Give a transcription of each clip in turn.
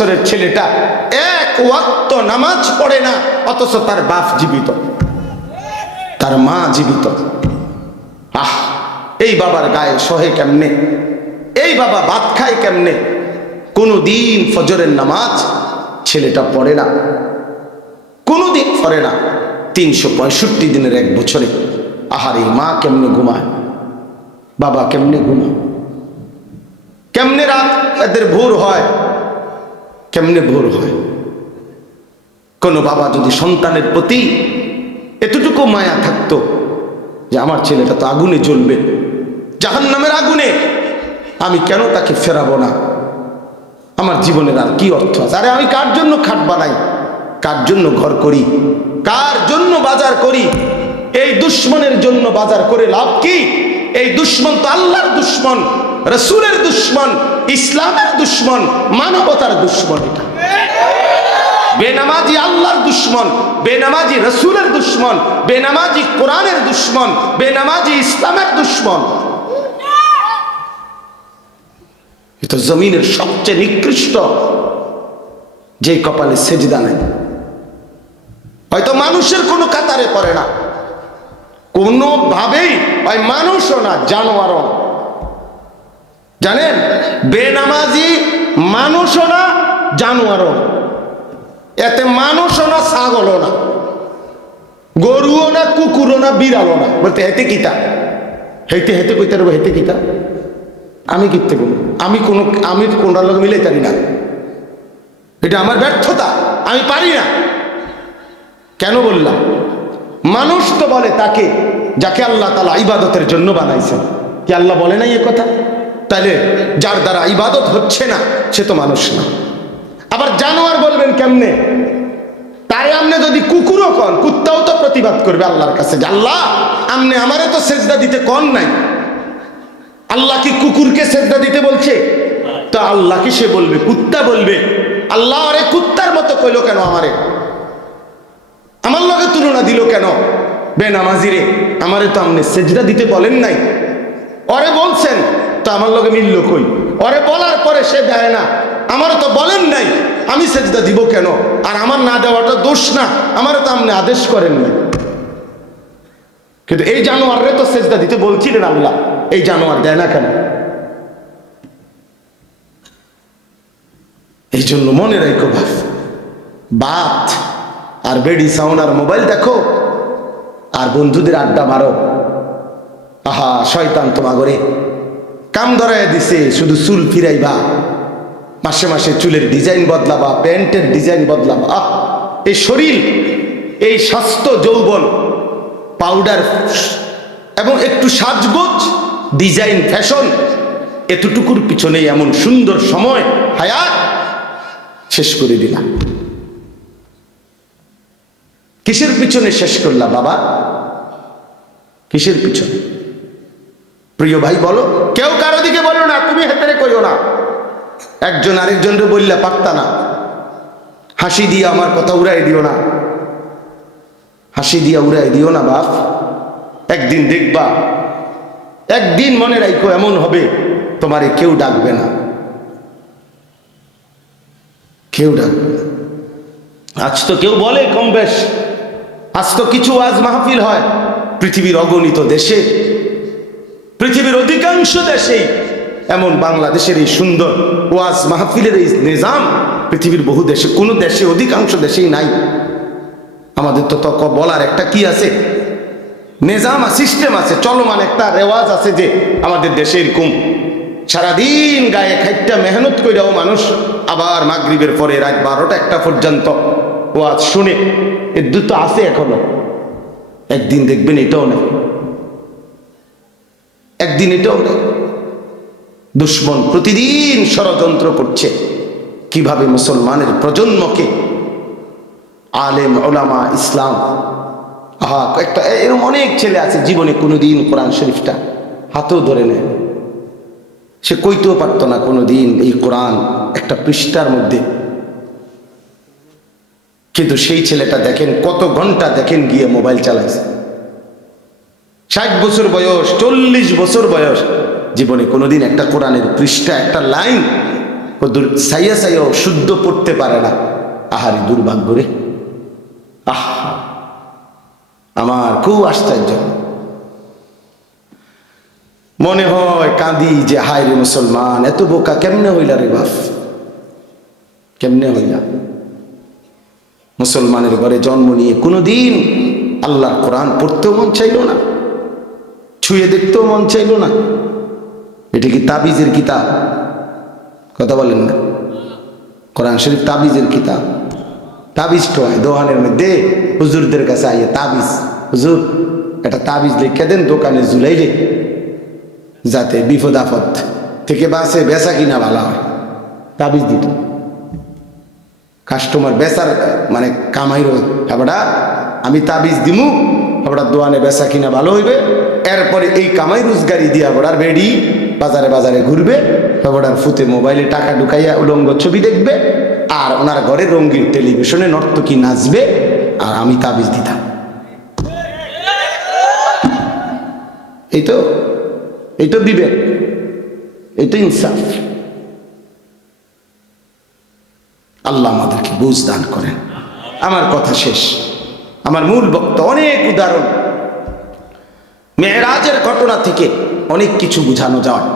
বছরের ছেলেটা এক ওয়াক্ত নামাজ পড়ে না, অথচ তার বাপ জীবিত, তার মা জীবিত। আহ, এই বাবার গায়ে সহে কেমনে? এই বাবা ভাত খায় কেমনে? কোনদিন ফজরের নামাজ ছেলেটা পড়ে না, কোনদিন পড়ে না। 365 দিনের এক বছরে। আহারে, মা কেমনে ঘুমায়, বাবা কেমনে ঘুমায়, কেমনে রাত এদের ভোর হয়, কেমনে ভোর হয়? কোন বাবা যদি সন্তানের প্রতি এতটুকু মায়া থাকতো যে আমার ছেলেটা তো আগুনে জ্বলবে, জাহান্নামের আগুনে, আমি কেন তাকে ফেরাবো না? আমার জীবনের আর কি অর্থ আছে? আরে আমি কার জন্য খাট বানাই, কার জন্য ঘর করি, কার জন্য বাজার করি? এই দুশ্মনের জন্য বাজার করে লাভ কি? এই দুশ্মন তো আল্লাহর দুশ্মন, রাসূলের দুশ্মন, ইসলামের দুশ্মন, মানবতার দুশ্মন। এটা বেনামাজি আল্লাহর দুশ্মন, বেনামাজি রাসূলের দুশ্মন, বেনামাজি কোরআনের দুশ্মন, বেনামাজি ইসলামের দুশ্মন। এটা জমিনের সবচেয়ে নিকৃষ্ট, যে কপালে সেজদা নাই, হয়তো মানুষের কোনো কাতারে পড়ে না, কোনোভাবেই ওই মানুষও না, জানোয়ারও। জানেন, বেনামাজি মানুষও না, জানোয়ারও। এতে মানুষও না, ছাগলও না, গরুও না, কুকুরও না, বিড়ালও না। বলতে হেতে কিতা, হেতে হেতে কইতে পারবো, হেতে কিতা? আমি কিতে বলবো? আমি কোনটার লোক মিলাই পারি না, এটা আমার ব্যর্থতা, আমি পারি না। কেন বললাম? মানুষ তো বলে তাকে যাকে আল্লাহ তাআলা ইবাদতের জন্য বানাইছেন। কি আল্লাহ বলে নাই এ কথা? তাহলে যার দ্বারা ইবাদত হচ্ছে না সে তো মানুষ না। আবার জানোয়ার বলবেন কেমনে? তাই আপনি যদি কুকুরও কন, কুত্তাও তো প্রতিবাদ করবে আল্লাহর কাছে যে আল্লাহ আপনি আমারে তো সেজদা দিতে কন নাই। আল্লাহ কি কুকুরকে সেজদা দিতে বলছে? তো আল্লাহ কি সে বলবে? কুত্তা বলবে আল্লাহ আরে কুত্তার মতো কইলো কেন আমারে, আমার লগে তুলনা দিল কেন? বেনামাজিরে আমারে তো আপনি সেজদা দিতে বলেন নাই, ওরে বলছেন তো আমার লগে মিলল কই? ওরে বলার পরে সে দেয় না, আমারও তো বলেন নাই, আমি সেজদা দিব কেন? আর আমার না দেওয়াটা দোষ না, আমারও তো আপনি আদেশ করেন নাই। কিন্তু এই জানোয়াররে তো সেজদা দিতে বলছিলেন আল্লাহ, এই জানোয়ার দেয় না কেন? এই জন্য মনে রাখো বাত আর বেডি সাউন্ড আর মোবাইল দেখো আর বন্ধুদের আড্ডা মারো। আহা, শয়তান তোমাগরে কাম ধরায় দিছে, শুধু চুল ফিরাইবা, মাসে মাসে চুলের ডিজাইন বদলাবা, প্যান্টের ডিজাইন বদলাবা। আহ, এই শরীর, এই স্বাস্থ্য, যৌবন, পাউডার এবং একটু সাজগোজ, ডিজাইন, ফ্যাশন, এতটুকুর পিছনে এমন সুন্দর সময় হায়াত শেষ করে দিলাম। কিসের পিছনে শেষ করলা বাবা? কিসের পিছনে? প্রিয় ভাই বলো, কেউ কারো দিকে বলো না, তুমি হেতেরে কইও না। একজন আরেকজনকে বললে পারতা না, হাসি দিয়ে আমার কথা উড়াই দিও না, হাসি দিয়ে উড়াই দিও না বাপ। একদিন দেখবা, একদিন মনে রাখো এমন হবে তোমারে কেউ ডাকবে না, কেউ ডাকবে না। আজ তো কেউ বলে কম বেশ, আজ তো কিছু ওয়াজ মাহফিল হয় পৃথিবীর অগণিত দেশে, পৃথিবীর অধিকাংশ দেশেই এমন বাংলাদেশের এই সুন্দর ওয়াজ মাহফিলের এই নিজাম পৃথিবীর বহু দেশে, কোনো দেশে, অধিকাংশ দেশেই নাই। আমাদের তো তক বলার একটা কি আছে, নিজাম, সিস্টেম আছে, চলমান একটা রেওয়াজ আছে যে আমাদের দেশে এরকম সারাদিন গায়ে খাইটা মেহনত কইরাও মানুষ আবার মাগরিবের পরে রাত 12টা 1টা পর্যন্ত ওয়াজ শুনে, এর দুটো আছে এখনো। একদিন দেখবেন এটাও নেই, একদিন এটাও নেই। দুশ্মন প্রতিদিন ষড়যন্ত্র করছে কিভাবে মুসলমানের প্রজন্মকে, আলেম, ওলামা, ইসলাম, আহা, একটা এরকম অনেক ছেলে আছে জীবনে কোনোদিন কোরআন শরীফটা হাতেও ধরে নেয়, সে কইতেও পারতো না কোনোদিন এই কোরআন একটা পৃষ্ঠার মধ্যে। কিন্তু সেই ছেলেটা দেখেন কত ঘন্টা দেখেন গিয়ে মোবাইল চালাইছে, 60 বছর বয়স, 40 বছর বয়স, জীবনে কোনোদিন একটা কোরআনের পৃষ্ঠা, একটা লাইন ও সাইয়া সাইয়াও শুদ্ধ পড়তে পারে না। আহারি দুর্ভাগ্য রে। আহা, আমার খুব আশ্চর্য মনে হয়, কাঁদি যে হায় রে মুসলমান, এত বোকা কেমনে হইলা রে বাপ, কেমনে হইলা? মুসলমানের ঘরে জন্ম নিয়ে কোনোদিন আল্লাহর কোরআন পড়তেও মন চাইল না, ছুঁয়ে দেখতেও মন চাইল না। এটা কি তাবিজের কিতাব? কথা বলেন না। কোরআন শরীফ তাবিজের কিতাব। তাবিজ তো হয় দোকানের মধ্যে, হুজুরদের কাছে আইয়ে তাবিজ, হুজুর একটা তাবিজ লিখে দেন দোকানে ঝুলাইলে, যাতে বিপদ আপদ থেকে বাঁচে, বেচা কিনা ভালো হয়। তাবিজ দিত কাস্টমার বেচার মানে কামাই রয়ে, হাবড়া আমি তাবিজ দিমু, হাবড়া দোয়ানে বেচা কিনা ভালো হইবে, এরপরে এই কামাই রোজগারি দিয়া হাবড়ার বেডি বাজারে বাজারে ঘুরবে, হাবড়ার ফুতে মোবাইলে টাকা ঢুকাইয়া উলঙ্গ ছবি দেখবে, আর ওনার ঘরে রঙিন টেলিভিশনে নর্তকী নাচবে, আর আমি তাবিজ দিতাম। এই তো বিবেক, এই তো ইনসাফ। আল্লাহ আমাদেরকে বুঝ দান করেন। আমার কথা শেষ, আমার মূল বক্তব্য। অনেক উদাহরণ মেরাজের ঘটনা থেকে অনেক কিছু বোঝানো যায়।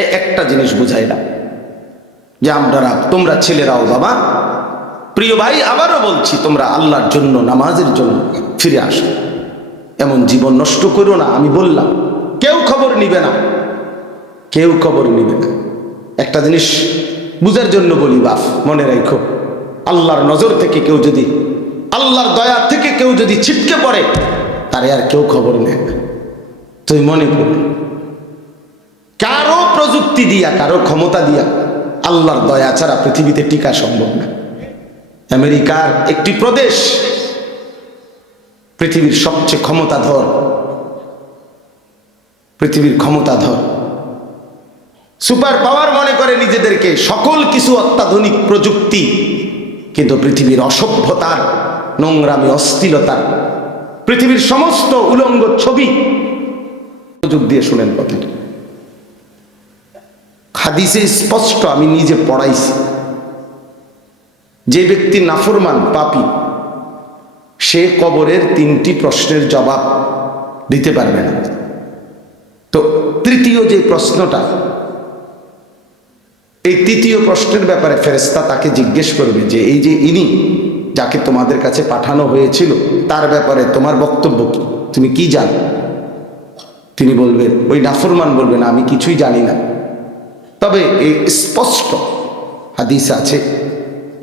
এই একটা জিনিস বুঝাইলাম যে তোমরা ছেলেরাও বাবা, প্রিয় ভাই, আবারও বলছি, তোমরা আল্লাহর জন্য, নামাজের জন্য ফিরে আসো। এমন জীবন নষ্ট করো না। আমি বললাম কেউ খবর নিবে না, কেউ খবর নিবে না। একটা জিনিস বুঝার জন্য বলি বাপ, মনে রাখো, আল্লাহর নজর থেকে কেউ যদি, আল্লাহর দয়া থেকে কেউ যদি ছিটকে পড়ে, তারে আর কেউ খবর নেয় না। তুই মনে কর, কারো প্রযুক্তি দিয়া, কারো ক্ষমতা দিয়া আল্লাহর দয়া ছাড়া পৃথিবীতে টিকা সম্ভব না। আমেরিকার একটি প্রদেশ পৃথিবীর সবচেয়ে ক্ষমতাধর, পৃথিবীর ক্ষমতাধর সুপার পাওয়ার মনে করে নিজেদেরকে, সকল কিছু অত্যাধুনিক প্রযুক্তি, কিন্তু পৃথিবীর অসভ্যতার, নোংরামি, অশ্লীলতার, পৃথিবীর সমস্ত উলঙ্গ ছবি প্রযুক্তি দিয়ে। শুনেন কথাটা, হাদিসে স্পষ্ট, আমি নিজে পড়াইছি, যে ব্যক্তি নাফরমান, পাপী, সে কবরের 3টি প্রশ্নের জবাব দিতে পারবে না। তো তৃতীয় যে প্রশ্নটা, এই তৃতীয় প্রশ্নের ব্যাপারে ফেরেশতা তাকে জিজ্ঞেস করবে যে এই যে ইনি যাকে তোমাদের কাছে পাঠানো হয়েছিল, তার ব্যাপারে তোমার বক্তব্য কি, তুমি কি জানো? তিনি বলবেন, ওই নাফরমান বলবেন, আমি কিছুই জানি না। তবে এই স্পষ্ট হাদিস আছে,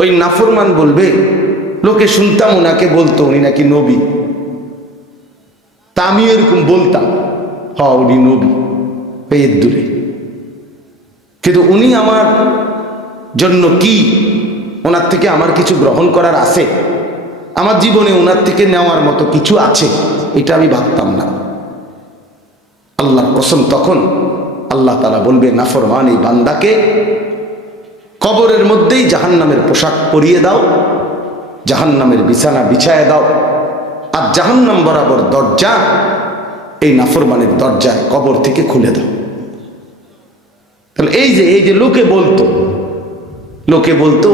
ওই নাফরমান বলবে, লোকে শুনতাম ওনাকে বলতো উনি নাকি নবী, তা আমি এরকম বলতাম, উনি নবী, এর দূরে, কিন্তু উনি আমার জন্য কি, ওনার থেকে আমার কিছু গ্রহণ করার আছে, আমার জীবনে ওনার থেকে নেওয়ার মতো কিছু আছে, এটা আমি ভাবতাম না। আল্লাহর কসম, তখন আল্লাহ তাআলা বলবে, নাফরমান এই বান্দাকে কবরের মধ্যেই জাহান্নামের পোশাক পরিয়ে দাও, জাহান্নামের বিছানা বিছায় দাও, আর জাহান্নাম বরাবর দরজা, এই নাফরমানের দরজায় কবর থেকে খুলে দাও। তাহলে এই যে লোকে বলতো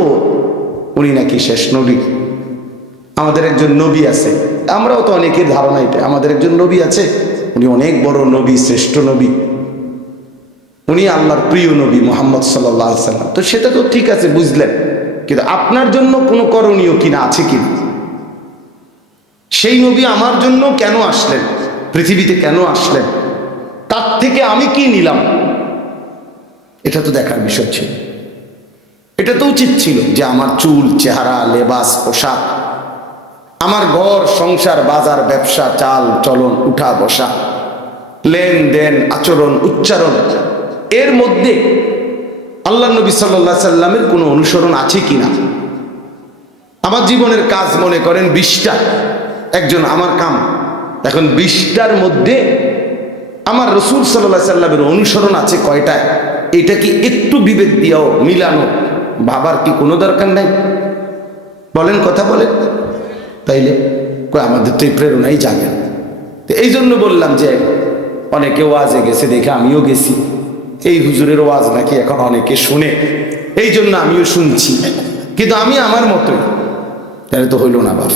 উনি নাকি শেষ নবী, আমাদের একজন নবী আছে, আমরাও তো অনেকের ধারণা এটা, আমাদের একজন নবী আছে, উনি অনেক বড় নবী, শ্রেষ্ঠ নবী, উনি আল্লাহর প্রিয় নবী মুহাম্মদ সাল্লাল্লাহু আলাইহি সাল্লাম। তো সেটা তো ঠিক আছে, বুঝলেন, কিন্তু আপনার জন্য কোনো করণীয় কিনা আছে কিনা? সেই নবী আমার জন্য কেন আসলেন, পৃথিবীতে কেন আসলেন, তার থেকে আমি কি নিলাম, এটা তো দেখার বিষয় ছিল। এটা তো উচিত ছিল যে আমার চুল, চেহারা, লেবাস, পোশাক, আমার ঘর সংসার, বাজার, ব্যবসা, চাল চলন, উঠা বসা, লেনদেন, আচরণ, উচ্চারণ, এর মধ্যে আল্লাহ নবী সাল্লাল্লাহু আলাইহি সাল্লামের কোনো অনুসরণ আছে কিনা। আমার জীবনের কাজ মনে করেন 20টা, একজন আমার কাম, এখন 20টার মধ্যে আমার রাসূল সাল্লাল্লাহু আলাইহি সাল্লামের অনুসরণ আছে কয়টায়, এটা কি একটু বিবেক দিয়েও মিলানো ভাবার কি কোনো দরকার নাই? বলেন, কথা বলেন। তাইলে আমাদের তো এই প্রেরণাই জাগে। তো এই জন্য বললাম যে অনেকে ওয়াজে গেছে দেখে আমিও গেছি, এই হুজুরের ওয়াজ নাকি এখন অনেকে শুনে, এই জন্য আমিও শুনছি, কিন্তু আমি আমার মতোই। তাহলে তো হইল না বাপ,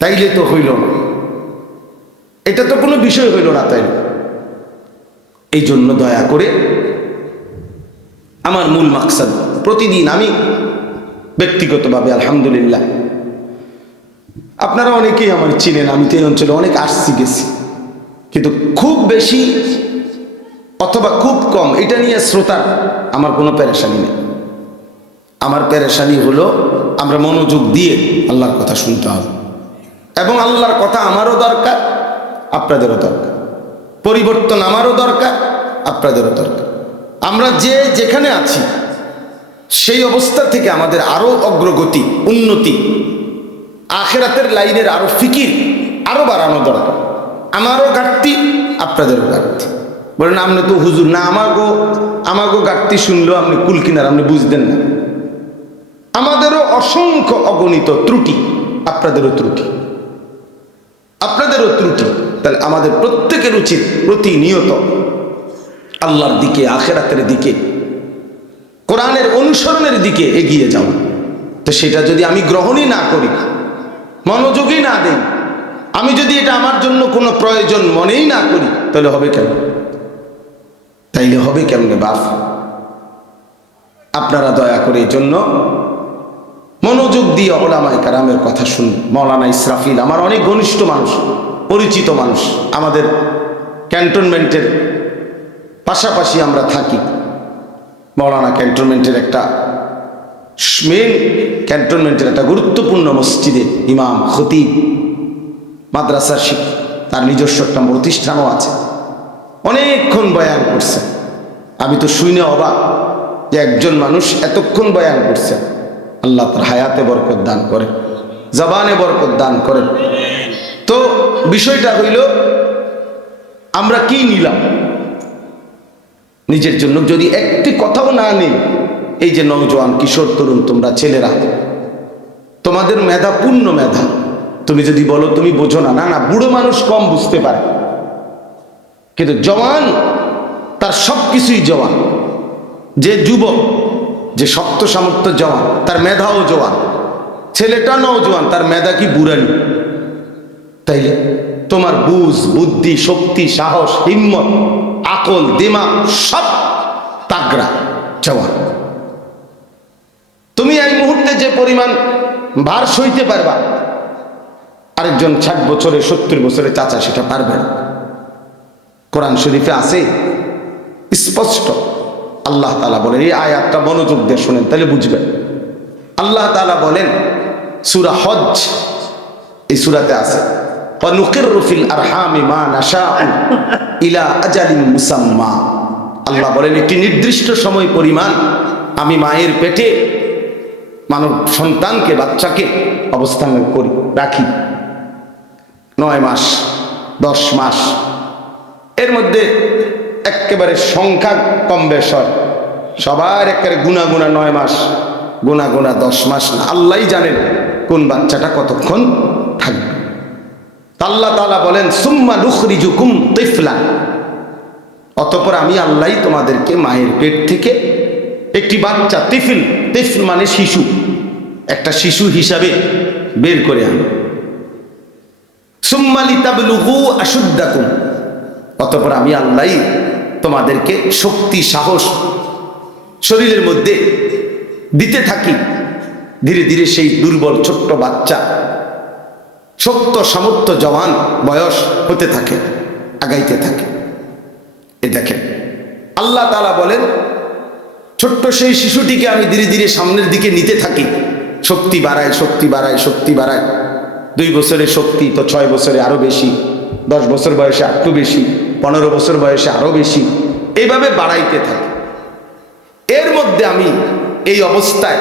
তাইলে তো হইল না, এটা তো কোনো বিষয় হইল না। তাই এই জন্য দয়া করে আমার মূল মাকসাদ, প্রতিদিন আমি ব্যক্তিগতভাবে আলহামদুলিল্লাহ, আপনারা অনেকেই আমার চিনেন, আমি তো এই অঞ্চলে অনেক আসছি গেছি, কিন্তু খুব বেশি অথবা খুব কম এটা নিয়ে শ্রোতার আমার কোনো পেরেশানি নেই। আমার পেরেশানি হলো আমরা মনোযোগ দিয়ে আল্লাহর কথা শুনতে হবে, এবং আল্লাহর কথা আমারও দরকার, আপনাদেরও দরকার, পরিবর্তন আমারও দরকার, আপনাদেরও দরকার। আমরা যে যেখানে আছি সেই অবস্থা থেকে আমাদের আরো অগ্রগতি, উন্নতি, আখিরাতের লাইনের আরো ফিকির আরো বাড়ানো দরকার। আমারও ঘাটতি, আপনাদেরও ঘাটতি। বলেন আপনি তো হুজুর না, আমাগো ঘাটতি শুনলেও আপনি কুল কিনার, আপনি বুঝতেন না। আমাদেরও অসংখ্য অগণিত ত্রুটি, আপনাদেরও ত্রুটি, আপনাদেরও ত্রুটি। তাহলে আমাদের প্রত্যেকের উচিত প্রতিনিয়ত আল্লাহর দিকে, আখিরাতের দিকে, কোরআনের অনুসরণের দিকে এগিয়ে যাওয়া। তো সেটা যদি আমি গ্রহণই না করি, মনোযোগই না দেই, আমি যদি এটা আমার জন্য কোনো প্রয়োজন মনেই না করি, তাহলে হবে কেন? তাইলে হবে কেমনে বাপ? আপনারা দয়া করে এই জন্য মনোযোগ দিয়ে ওলামায়ে কেরামের কথা শুনুন। মাওলানা ইসরাফিল আমার অনেক ঘনিষ্ঠ মানুষ, পরিচিত মানুষ, আমাদের ক্যান্টনমেন্টের পাশাপাশি আমরা থাকি। মাওলানা ক্যান্টনমেন্টের একটা মেন, ক্যান্টনমেন্টের একটা গুরুত্বপূর্ণ মসজিদে ইমাম, খতিব, মাদ্রাসার শিক্ষক, তার নিজস্ব একটা প্রতিষ্ঠানও আছে। অনেকক্ষণ বয়ান করছে, আমি তো শুনে অবাক যে একজন মানুষ এতক্ষণ বয়ান করছে। আল্লাহ তার হায়াতে বরকত দান করে, জবানে বরকত দান করেন। তো বিষয়টা হইল আমরা কি নিলাম নিজের জন্য? যদি একটি কথাও না নেই, এই যে নওজোয়ান, কিশোর, তরুণ, তোমরা ছেলেরা, তোমাদের মেধা, পূর্ণ মেধা। তুমি যদি বলো তুমি বোঝো না, না না, বুড়ো মানুষ কম বুঝতে পারে, কিন্তু জওয়ান তার সব কিছুই জওয়ান। যে যুবক, যে শক্ত সামর্থ্য জওয়ান, তার মেধাও জওয়ান। ছেলেটা নওজোয়ান, তার মেধা কি বুড়ানি? তাইলে তোমার বুঝ, বুদ্ধি, শক্তি, সাহস, হিম্মত, আকল, দিমাগ সব তাগড়া, জওয়ান। তুমি এই মুহূর্তে যে পরিমাণ ভার সইতে পারবা, আরেকজন 60 বছরে, 70 বছরে চাচা সেটা পারবে না। কোরআন শরীফে আছে স্পষ্ট, আল্লাহ তাআলা বলেন, এই আয়াতটা মনোযোগ দিয়ে শুনেন তাহলে বুঝবেন। আল্লাহ তাআলা বলেন সূরা হজ, এই সূরাতে আছে, ওয়ানুকিররু ফিল আরহামি মা নাশাউ ইলা আজালিন মুসাম্মা। আল্লাহ বলেন একটি নির্দিষ্ট সময় পরিমাণ আমি মায়ের পেটে মানব সন্তানকে, বাচ্চাকে অবস্থান করি, রাখি। 9 মাস, 10 মাস, এর মধ্যে একেবারে সংখ্যা কম বেশ হয়, সবার একেবারে গুনা গুনা 9 মাস, গুনা গুনা 10 মাস না। আল্লাহই জানেন কোন বাচ্চাটা কতক্ষণ থাকবে। আল্লাহ তাআলা বলেন সুম্মা নুখরিজুকুম তিফলান, অতঃপর আমি আল্লাহই তোমাদেরকে মায়ের পেট থেকে একটি বাচ্চা, তিফল, তিফল মানে শিশু, একটা শিশু হিসাবে বের করে আনো। সুম্মা লিতাবলুগু আশুদ্দাকুম, অতঃপর আমি আল্লাহই তোমাদেরকে শক্তি, সাহস শরীরের মধ্যে দিতে থাকি। ধীরে ধীরে সেই দুর্বল ছোট্ট বাচ্চা শক্ত সামর্থ্য জওয়ান বয়স হতে থাকে, আগাইতে থাকে। এ দেখেন আল্লাহ তাআলা বলেন ছোট্ট সেই শিশুটিকে আমি ধীরে ধীরে সামনের দিকে নিতে থাকি, শক্তি বাড়ায়, শক্তি বাড়ায়, শক্তি বাড়ায়। 2 বছরের শক্তি তো 6 বছরে আরো বেশি, 10 বছর বয়সে একটু বেশি, 15 বছর বয়সে আরো বেশি, এইভাবে বাড়াইতে থাকে। এর মধ্যে আমি এই অবস্থায়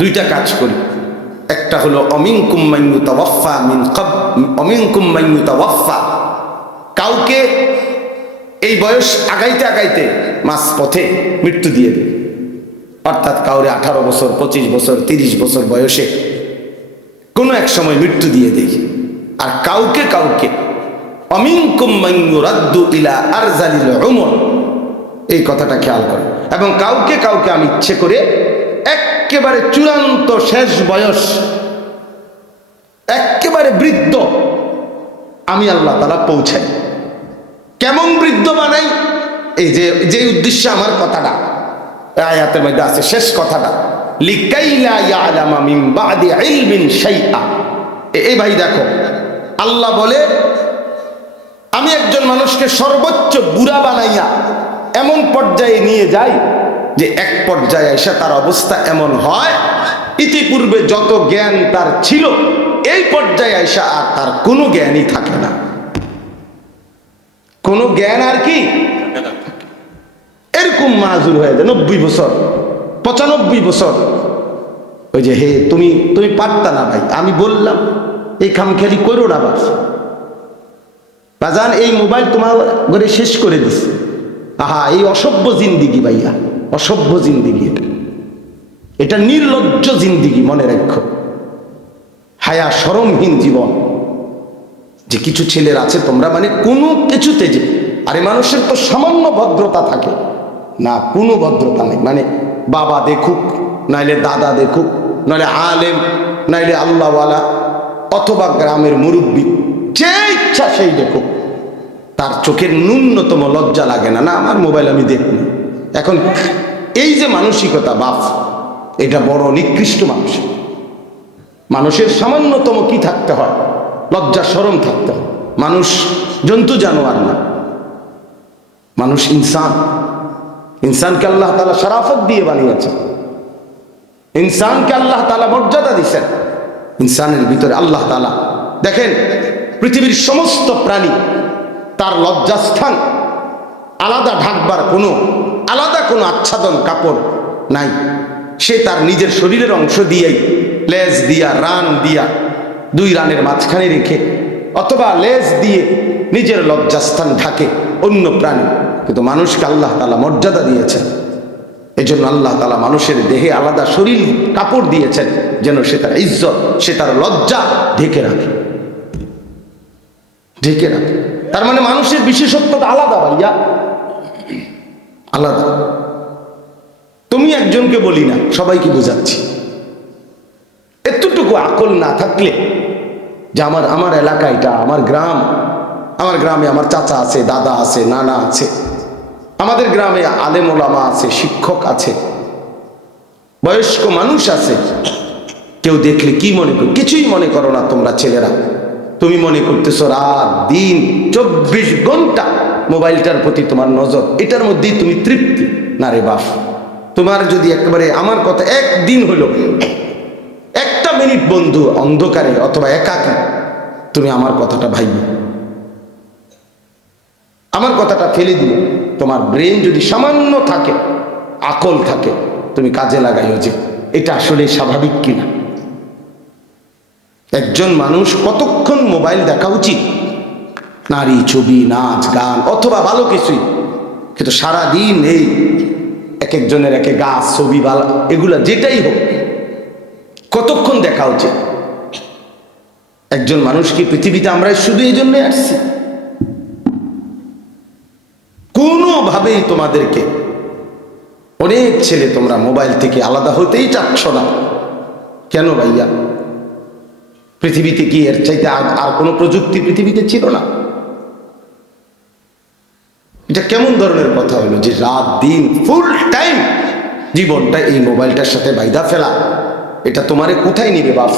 2টা কাজ করি। একটা হলো অমিনকুম মান ইউতাওয়াফা মিন ক্বাবল, অমিনকুম মান ইউতাওয়াফা, কাউকে এই বয়স আগাইতে আগাইতে মাঝ পথে মৃত্যু দিয়ে দেয়। অর্থাৎ কাউরে 18 বছর, 25 বছর, 30 বছর বয়সে কোনো এক সময় মৃত্যু দিয়ে দেয়। আর কাউকে কাউকে অমিনকুম মান ইউরাদ্দু ইলা আরজালিল উমর, এই কথাটা খেয়াল করে। এবং কাউকে কাউকে আমি ইচ্ছে করে একেবারে চূড়ান্ত শেষ বয়স, একেবারে বৃদ্ধ আমি আল্লাহ তাআলা পৌঁছাই। কেমন বৃদ্ধ বানাই? এই যে উদ্দেশ্যে আমার কথাটা আয়াতের মধ্যে আছে, শেষ কথাটা, লিকাইলা ইয়ালামা মিন বাদি ইলমিন শাইআ। এই ভাই দেখো, আল্লাহ বলে আমি একজন মানুষকে সর্বোচ্চ বুড়া বানাইয়া এমন পর্যায়ে নিয়ে যাই যে এক পর্যায়ে এসে তার অবস্থা এমন হয়, ইতিপূর্বে যত জ্ঞান তার ছিল এই পর্যায়ে এসে আর তার কোনো জ্ঞানই থাকে না। কোনো জ্ঞান আর কি এরকম মাজুর হয়ে যায় 90 বছর 95 বছর। ওই যে হে তুমি পারতা না ভাই, আমি বললাম এই খামখেয়ালি করো না বাজান, এই মোবাইল তোমার ঘরে শেষ করে দিছে। আহা, এই অসভ্য জিন্দিগি ভাইয়া, অসভ্য জিন্দিগি, এটা নির্লজ্জ জিন্দিগি। মনে রাখো, হায়া শরমহীন জীবন। যে কিছু ছেলের আছে তোমরা মানে কোনো কিছুতে যে, আরে মানুষের তো সামান্য ভদ্রতা থাকে না, কোনো ভদ্রতা নেই। মানে বাবা দেখুক, নাইলে দাদা দেখুক, নাইলে আলেম, নাইলে আল্লাহওয়ালা, অথবা গ্রামের মুরব্বী, যে ইচ্ছা সেই দেখুক, তার চোখের ন্যূনতম লজ্জা লাগে না, না আমার মোবাইল আমি দেখব। এখন এই যে মানসিকতা বাপ, এটা বড় নিকৃষ্ট মানুষ। মানুষের সামান্যতম কি থাকতে হয়? লজ্জা শরম থাকতে হয়। মানুষ জন্তু জানোয়ার না, মানুষ ইনসান। ইনসানকে আল্লাহ তাআলা শরাফত দিয়ে বানিয়েছেন, ইনসানকে আল্লাহ তাআলা মর্যাদা দিয়েছেন। ইনসানের ভিতরে আল্লাহ তাআলা দেখেন, পৃথিবীর সমস্ত প্রাণী তার লজ্জাস্থান আলাদা ঢাকবার আলাদা কোনো আচ্ছাদন কাপড় নাই। সে তার নিজের শরীরের অংশ দিয়েই, লেজ দিয়া, রান দিয়া, 2 রানের মাঝখানে রেখে, অথবা লেজ দিয়ে নিজের লজ্জাস্থান ঢাকে অন্য প্রাণী। কিন্তু মানুষকে আল্লাহ তাআলা মর্যাদা দিয়েছেন। এজন্য আল্লাহ তাআলা মানুষের দেহে আলাদা শরীর কাপড় দিয়েছেন, যেন সে তার ইজ্জত, সে তার লজ্জা ঢেকে রাখে, ঢেকে রাখে। তার মানে মানুষের বিশেষত্বটা আলাদা ভাইয়া, আলাদা। তুমি একজনকে বলি না, সবাইকে বোঝাচ্ছি। এতটুকু আকল না থাকলে যে আমার এলাকা এটা, আমার গ্রাম, আমার গ্রামে আমার চাচা আছে, দাদা আছে, নানা আছে, আমাদের গ্রামে আলেম ওলামা আছে, শিক্ষক আছে, বয়স্ক মানুষ আছে। কেউ দেখলে কি মনে করো? কিছুই মনে করো না তোমরা ছেলেরা। তুমি মনে করতেছো রাত দিন 24 ঘন্টা মোবাইলটার প্রতি তোমার নজর, এটার মধ্যেই তুমি তৃপ্তি। না রে বাপ, তোমার যদি একেবারে আমার কথা একদিন হলো, 1 মিনিট বন্ধু অন্ধকারে অথবা একাকী তুমি আমার কথাটা ভাইবে, আমার কথাটা ফেলে দিও। তোমার ব্রেন যদি সামান্য থাকে, আকল থাকে, তুমি কাজে লাগাইও যে এটা আসলে স্বাভাবিক কিনা। একজন মানুষ কতক্ষণ মোবাইল দেখা উচিত? নারী, ছবি, নাচ, গান অথবা ভালো কিছুই, কিন্তু সারাদিন এই এক একজনের এক গাছ, ছবি, বালা, এগুলা যেটাই হোক, কতক্ষণ দেখা উচিত? একজন মানুষ কি পৃথিবীতে আমরা শুধু এই জন্যই আসছি? কোনোভাবেই তোমাদেরকে, অনেক ছেলে তোমরা মোবাইল থেকে আলাদা হতেই চাচ্ছ না। কেন ভাইয়া? পৃথিবীতে কি এর চাইতে আর কোনো প্রযুক্তি পৃথিবীতে ছিল না? এটা কেমন ধরনের কথা হলো যে রাত দিন ফুল টাইম জীবনটা এই মোবাইলটার সাথে বাইধা ফেলা? এটা তোমারে কোথায় নিবে বাপ?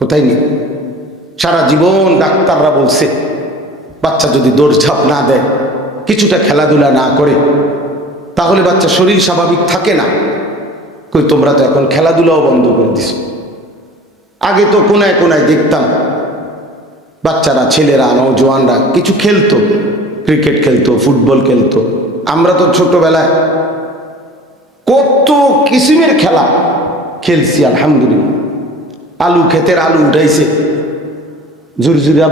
কোথায় নিবে? সারা জীবন ডাক্তাররা বলছে বাচ্চা যদি দৌড়ঝাঁপ না দেয়, কিছুটা খেলাধুলা না করে, তাহলে বাচ্চা শরীর স্বাভাবিক থাকে না। কই, তোমরা তো এখন খেলাধুলাও বন্ধ করে দিছো। আগে তো কোনায় কোনায় দেখতাম বাচ্চারা, ছেলেরা, নওজোয়ানরা কিছু খেলতো, ক্রিকেট খেলতো, ফুটবল খেলতো। আমরা তো ছোটবেলায় কত কিসিমের খেলা খেলছি আলহামদুলিল্লাহ। আলু ক্ষেতের আলু উঠাইছে, ঝুরঝুরা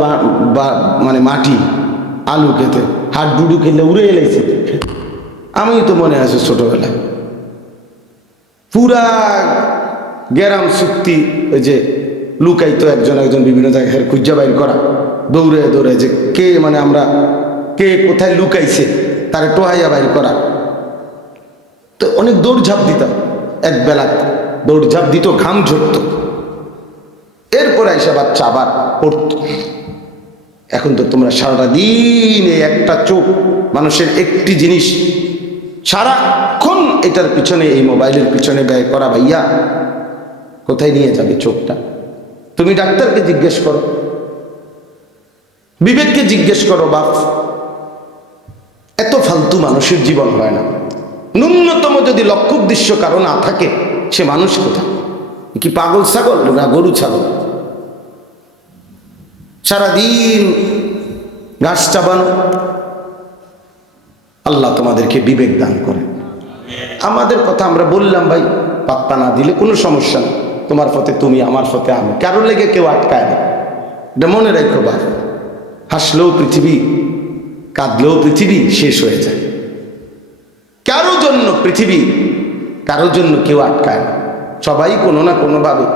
মানে মাটি, আলু খেতে হাত ডুডু খেলে উড়ে এলাইছে। আমি তো মনে আছে ছোটবেলায় পুরা গ্রাম চুক্তি, ওই যে লুকাইতো একজন বিভিন্ন জায়গায় খুঁজা বাইর করা, দৌড়ে দৌড়ে যে কে, মানে আমরা কে কোথায় লুকাইছে তারে টোহাইয়া বাইর করা। তো অনেক দৌড়ঝাঁপ দিতাম, এক বেলা দৌড়ঝাঁপ দিত, ঘাম ঝরত, এরপরে এসে বাচ্চা আবার পড়তো। এখন তো তোমরা সারাটা দিন এই একটা চোখ, মানুষের একটি জিনিস সারাক্ষণ এটার পিছনে, এই মোবাইলের পিছনে ব্যয় করা, ভাইয়া কোথায় নিয়ে যাবে চোখটা? তুমি ডাক্তারকে জিজ্ঞেস করো, বিবেককে জিজ্ঞেস করো বাপ। এত ফালতু মানুষের জীবন হয় না। ন্যূনতম যদি লক্ষ্য উদ্দেশ্য কারো না থাকে, সে মানুষ কোথায়? কি পাগল ছাগল না গরু ছাগল? সারাদিন ঘাস চাবানো। আল্লাহ তোমাদেরকে বিবেক দান করে। আমাদের কথা আমরা বললাম ভাই, পাত্তা না দিলে কোনো সমস্যা না। তোমার পথে তুমি, আমার পথে আমি, কারো লেগে কেউ আটকায় না। এটা মনে রাখো বাপ। হাসলেও পৃথিবী, কাঁদলেও পৃথিবী শেষ হয়ে যায়। কারো জন্য পৃথিবী, কারো জন্য কেউ আটকায় না। সবাই কোনো না কোনোভাবে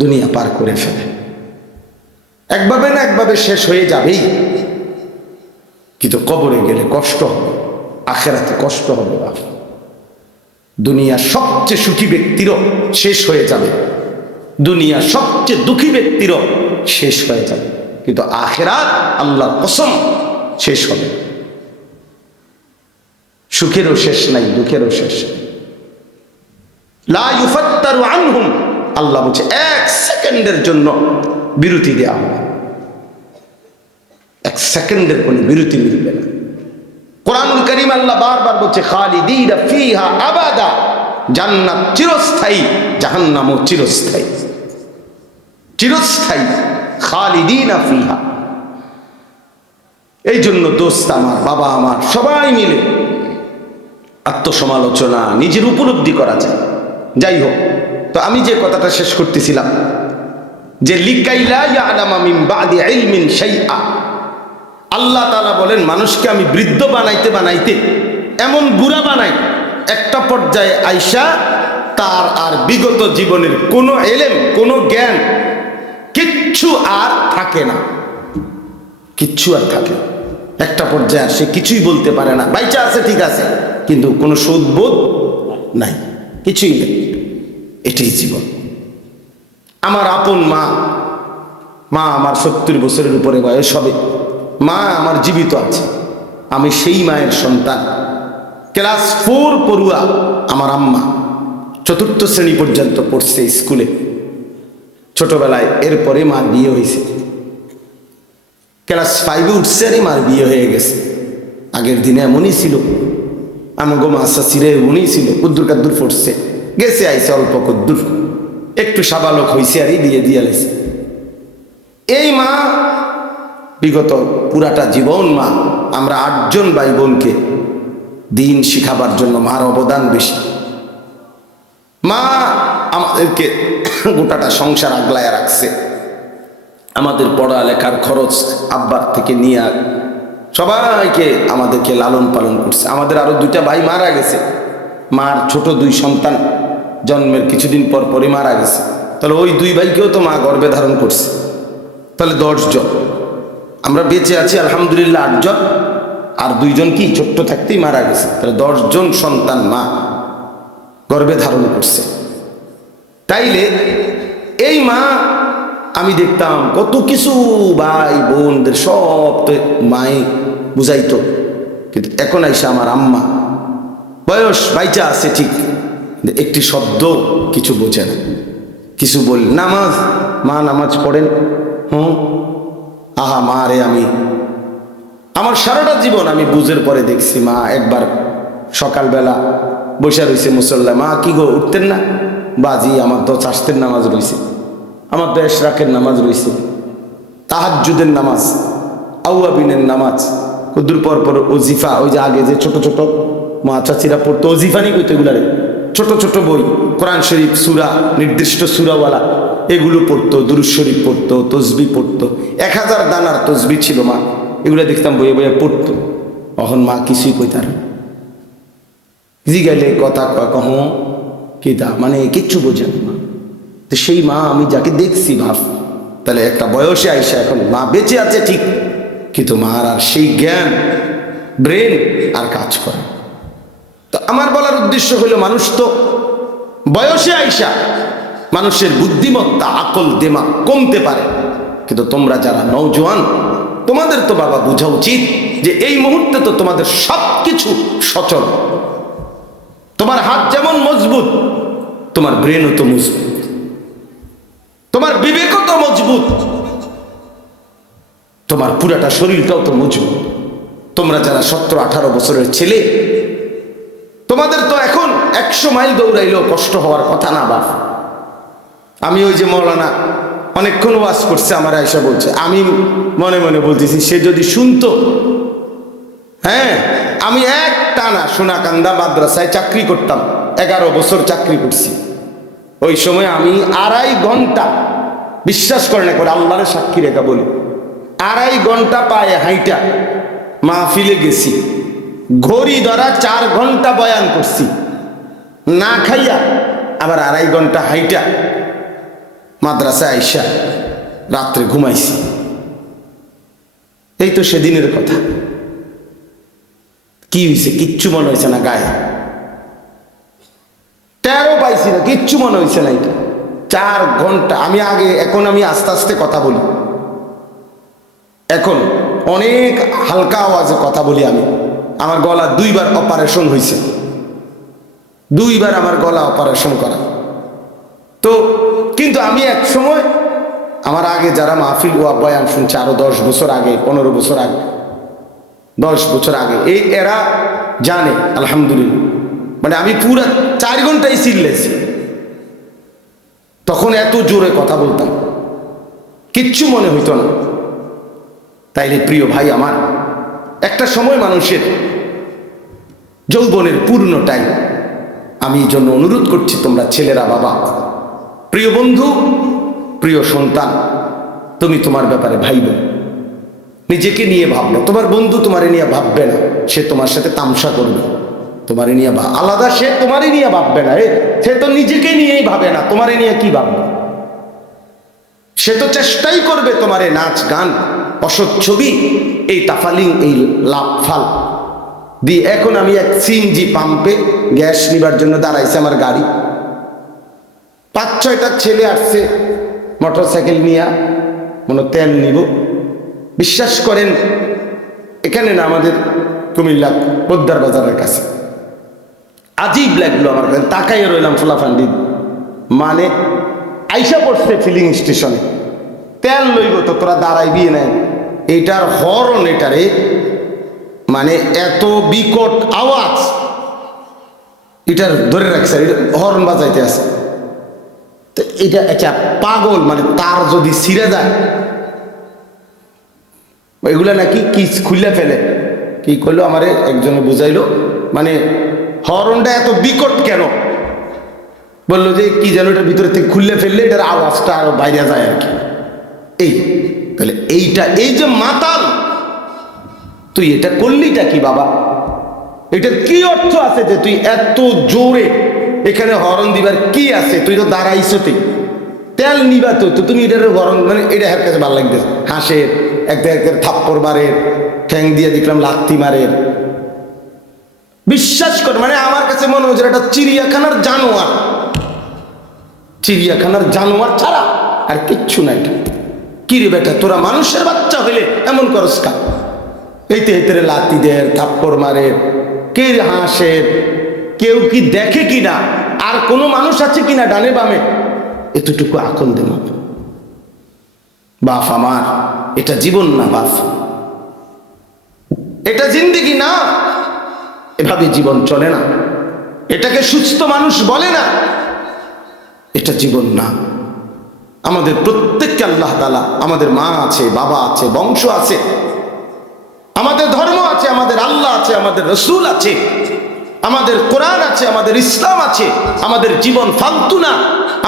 দুনিয়া পার করে ফেলে। একভাবে না একভাবে শেষ হয়ে যাবেই, কিন্তু কবরে গেলে কষ্ট হবে, আখেরাতে কষ্ট হবে বাপ। দুনিয়ার সবচেয়ে সুখী ব্যক্তিরও শেষ হয়ে যাবে, দুনিয়ার সবচেয়ে দুঃখী ব্যক্তিরও শেষ হয়ে যাবে, কিন্তু আখেরাত আল্লাহর কসম শেষ হবে। সুখেরও শেষ নাই, দুঃখেরও শেষ নাই। লা ইউফাত্তারু আনহুম, আল্লাহ বলছে এক সেকেন্ডের জন্য বিরতি দেওয়া হবে, এক সেকেন্ডের কোনো বিরতি মিলবে না। কোরআনুল কারীম আল্লাহ বারবার বলছে খালিদিনা ফিহা আবাদা, জান্নাত চিরস্থায়ী, জাহান্নামও চিরস্থায়ী। চিরস্থায়ী, খালিদিনা ফিহা। এই জন্য দোস্ত আমার, বাবা আমার, সবাই মিলে আত্মসমালোচনা, নিজের উপলব্ধি করা যায়। যাই হোক, তো আমি যে কথাটা শেষ করতেছিলাম, যে লিকাইলা ইয়ালামা মিন বাদি ইলমিন শাইআ, আল্লাহ তাআলা বলেন মানুষকে আমি বৃদ্ধ বানাইতে বানাইতে এমন বুড়া বানাই, একটা পর্যায়ে আইসা তার আর বিগত জীবনের কোনো এলেম, কোনো জ্ঞান কিচ্ছু আর থাকে না, কিচ্ছু আর থাকে না। একটা পর্যায়ে সে কিছুই বলতে পারে না। বাইচা আছে ঠিক আছে, কিন্তু কোনো সুদবোধ নাই, কিছুই নেই। এটাই জীবন। আমার আপন মা, মা আমার 70 বছরের উপরে বয়স হবে, মা আমার জীবিত আছে। আমি সেই মায়ের সন্তান। ক্লাস 4 পড়ুয়া আমার আম্মা, 4র্থ শ্রেণী পর্যন্ত পড়ছে স্কুলে ছোটবেলায়। এরপরে মার বিয়ে হয়েছে, ক্লাস 5-এ উঠছে আর মার বিয়ে হয়ে গেছে। আগের দিনে এমনই ছিল, আমাগো মা চাচিরে এমনই ছিল, কুদ্দুর কাদ্দুর পড়ছে, গেছে আইসে অল্প কুদ্দুর, একটু সাবালক হয়েছে আর বিয়ে দিয়ে আলাইছে। এই মা বিগত পুরাটা জীবন, মা আমরা 8 জন ভাই বোনকে দিন শিখাবার জন্য মার অবদান বেশি। মা আমাদেরকে গোটাটা সংসার আগলায় রাখছে। আমাদের পড়ালেখার খরচ আব্বার থেকে নিয়ে সবাইকে আমাদেরকে লালন পালন করছে। আমাদের আরো 2টা ভাই মারা গেছে, মার ছোট 2 সন্তান জন্মের কিছুদিন পর পরই মারা গেছে। তাহলে ওই 2 ভাইকেও তো মা গর্ভে ধারণ করছে, তাহলে 10 জন। আমরা বেঁচে আছি আলহামদুলিল্লাহ 8 জন, আর 2 জন কি ছোট্ট থাকতেই মারা গেছে। তাহলে 10 জন সন্তান মা গর্ভে ধারণ করছে। তাইলে এই মা, আমি দেখতাম কত কিছু ভাই বোনদের সব তো মায়ে বুঝাইতো, কিন্তু এখন আইসা আমার আম্মা বয়স বাইচা আছে ঠিক, একটি শব্দ কিছু বোঝে না, কিছু বলি। নামাজ, মা নামাজ পড়েন? আহা মা রে, আমি আমার সারাটা জীবন আমি বুঝের পরে দেখছি মা একবার সকালবেলা বসে রয়েছে মুসল্লা, মা কি গো উঠতেন না? বাজি আমার তো চাষতের নামাজ রয়েছে, আমার তো এশরাকের নামাজ রয়েছে, তাহাজ্জুদের নামাজ, আউয়াবিনের নামাজ, কুদুর পর পর ওজিফা, ওই যে আগে যে ছোট ছোট মা চাচিরা পড়তো, ওজিফা নেই কইতো, এগুলারে ছোট ছোট বই, কোরআন শরীফ সূরা, নির্দিষ্ট সূরাওয়ালা, এগুলো পড়তো, দুরূদ শরীফ পড়তো, তসবিহ পড়তো। 1000 দানার তসবিহ ছিল মা, এগুলো দেখতাম বইয়ে বইয়ে পড়তো। তখন মা কিছুই কইতার, জিগাইলে কথা কয় কহ কিতা, মানে কিচ্ছু বোঝেন না। তো সেই মা আমি যাকে দেখছি ভাব, তাহলে একটা বয়সে আইসা এখন মা বেঁচে আছে ঠিক, কিন্তু মার আর সেই জ্ঞান ব্রেন আর কাজ করে। তো আমার বলার উদ্দেশ্য হলো, মানুষ তো বয়সে আইসা মানুষের বুদ্ধিমত্তা, আকল, দিমাগ কমতে পারে, কিন্তু তোমরা যারা নওজোয়ান, তোমাদের তো বাবা বোঝা উচিত যে এই মুহূর্তে তো তোমাদের সবকিছু সচল। তোমার হাত যেমন মজবুত, তোমার ব্রেনও তো মজবুত, তোমার বিবেকও তো মজবুত, তোমার পুরাটা শরীরটাও তো মজবুত। তোমরা যারা 17-18 বছরের ছেলে, তোমাদের তো এখন 100 মাইল দৌড়াইলেও কষ্ট হওয়ার কথা না বাপ। আমি ওই যে মৌলানা অনেকক্ষণ ওয়াজ করছে, আমার আয়সা বলছে, আমি মনে মনে বলতেছি সে যদি শুনতো। হ্যাঁ, আমি এক টানা সোনাকান্দা মাদ্রাসায় চাকরি করতাম, 11 বছর চাকরি করছি। ওই সময় আমি 2.5 ঘন্টা, বিশ্বাস করে না করে আল্লাহর সাক্ষী রেখা বলি, 2.5 ঘন্টা পায়ে হাইটা মাহফিলে গেছি, ঘড়ি ধরা 4 ঘন্টা বয়ান করছি, না খাইয়া আবার 2.5 ঘন্টা হাইটা মাদ্রাসায় আইসা রাত্রে ঘুমাইছি। এই তো সেদিনের কথা। কি হয়েছে? কিচ্ছু মনে হয়েছে না, গায়ে 13 পাইছি না, কিচ্ছু মনে হয়েছে না। এটা 4 ঘন্টা আমি আগে, এখন আমি আস্তে আস্তে কথা বলি, এখন অনেক হালকা আওয়াজে কথা বলি আমি। আমার গলা 2 বার অপারেশন হয়েছে, 2 বার আমার গলা অপারেশন করা। তো কিন্তু আমি এক সময়, আমার আগে যারা মাহফিল ওয়া বয়ান শুনছে আরো 10 বছর আগে, 15 বছর আগে, 10 বছর আগে, এই এরা জানে আলহামদুলিল্লাহ, মানে আমি পুরা 4 ঘন্টাই চিল্লেছি। তখন এত জোরে কথা বলতাম, কিচ্ছু মনে হইতো না। তাইলে প্রিয় ভাই আমার, একটা সময় মানুষের যৌবনের পূর্ণ টাইম। আমি এই জন্য অনুরোধ করছি, তোমরা ছেলেরা, বাবা, প্রিয় বন্ধু, প্রিয় সন্তান, তুমি তোমার ব্যাপারে ভাইবে, নিজেকে নিয়ে ভাববে। তোমার বন্ধু তোমারে নিয়ে ভাববে না, সে তোমার সাথে তামসা করবে। তোমারে নিয়ে আলাদা, সে তোমারই নিয়ে ভাববে না, সে তো নিজেকে নিয়েই ভাবে না, তোমারে নিয়ে কি ভাববে? সে তো চেষ্টাই করবে তোমারে নাচ গান, অসৎ ছবি, এই তাফালিং, এই লাফাল দিয়ে। এখন আমি এক সিএনজি পাম্পে গ্যাস নিবার জন্য দাঁড়াইছে আমার গাড়ি, 5-6টা ছেলে আসছে মোটর সাইকেল নিয়ে, মনে তেল নিব। বিশ্বাস করেন, এখানে না, আমাদের কুমিল্লা পোদ্দার বাজারের কাছে। আজীব লাগলো আমার কাছে, তাকাইয়ে রইলাম ফুলাফান্ডি, মানে আইসা পড়ছে ফিলিং স্টেশনে, তেল লইব তো তোরা দাঁড়াইবি না। এইটার হর্ন, এটারে মানে এত বিকট আওয়াজ, এটার ধরে রাখছে, হর্ন বাজাইতে আছে। তো এটা একটা পাগল, মানে তার যদি ছিঁড়ে যায়, এগুলা নাকি কি খুলে ফেলে। কি করলো আমারে একজনে বুঝাইলো, মানে হর্নটা এত বিকট কেন, বললো যে কি যেন এটার ভিতরে থেকে খুললে ফেললে এটার আওয়াজটা আরো বাইরে যায় আর কি। এই তাহলে এইটা, এই যে মাতাল, তুই এটা করলিটা কি বাবা? এটার কি অর্থ আছে যে তুই এত জোরে এখানে হর্ন দিবার কি আছে? তুই তো দাঁড়াইছো, তুই তেল নিবা, তো তুমি এটার হর্ন, মানে এটা হের কাছে ভালো লাগতেছে, হাসের একদের থাপ্পড় মারে, ঠ্যাং দিয়ে দেখলাম লাথি মারে। বিশ্বাস কর, মানে আমার কাছে মনে হচ্ছে এটা চিড়িয়াখানার জানোয়ার, চিড়িয়াখানার জানোয়ার ছাড়া আর কিচ্ছু নাই। কি রে বেটা, তোরা মানুষের বাচ্চা হইলে এমন করস কা? এইতে এইতে লাথি দেয়, থাপ্পড় মারে, কে হাসে, কেউ কি দেখে কিনা, আর কোনো মানুষ আছে কিনা ডানে বামে, এতটুকু আকল দেব। বাপ আমার, এটা জীবন না বাপ, এটা জিন্দেগি না, এভাবে জীবন চলে না, এটাকে সুস্থ মানুষ বলে না, এটা জীবন না। আমাদের প্রত্যেককে আল্লাহ তাআলা, আমাদের মা আছে, বাবা আছে, বংশ আছে, আমাদের ধর্ম আছে, আমাদের আল্লাহ আছে, আমাদের রসুল আছে, আমাদের কোরআন আছে, আমাদের ইসলাম আছে। আমাদের জীবন ফালতু না,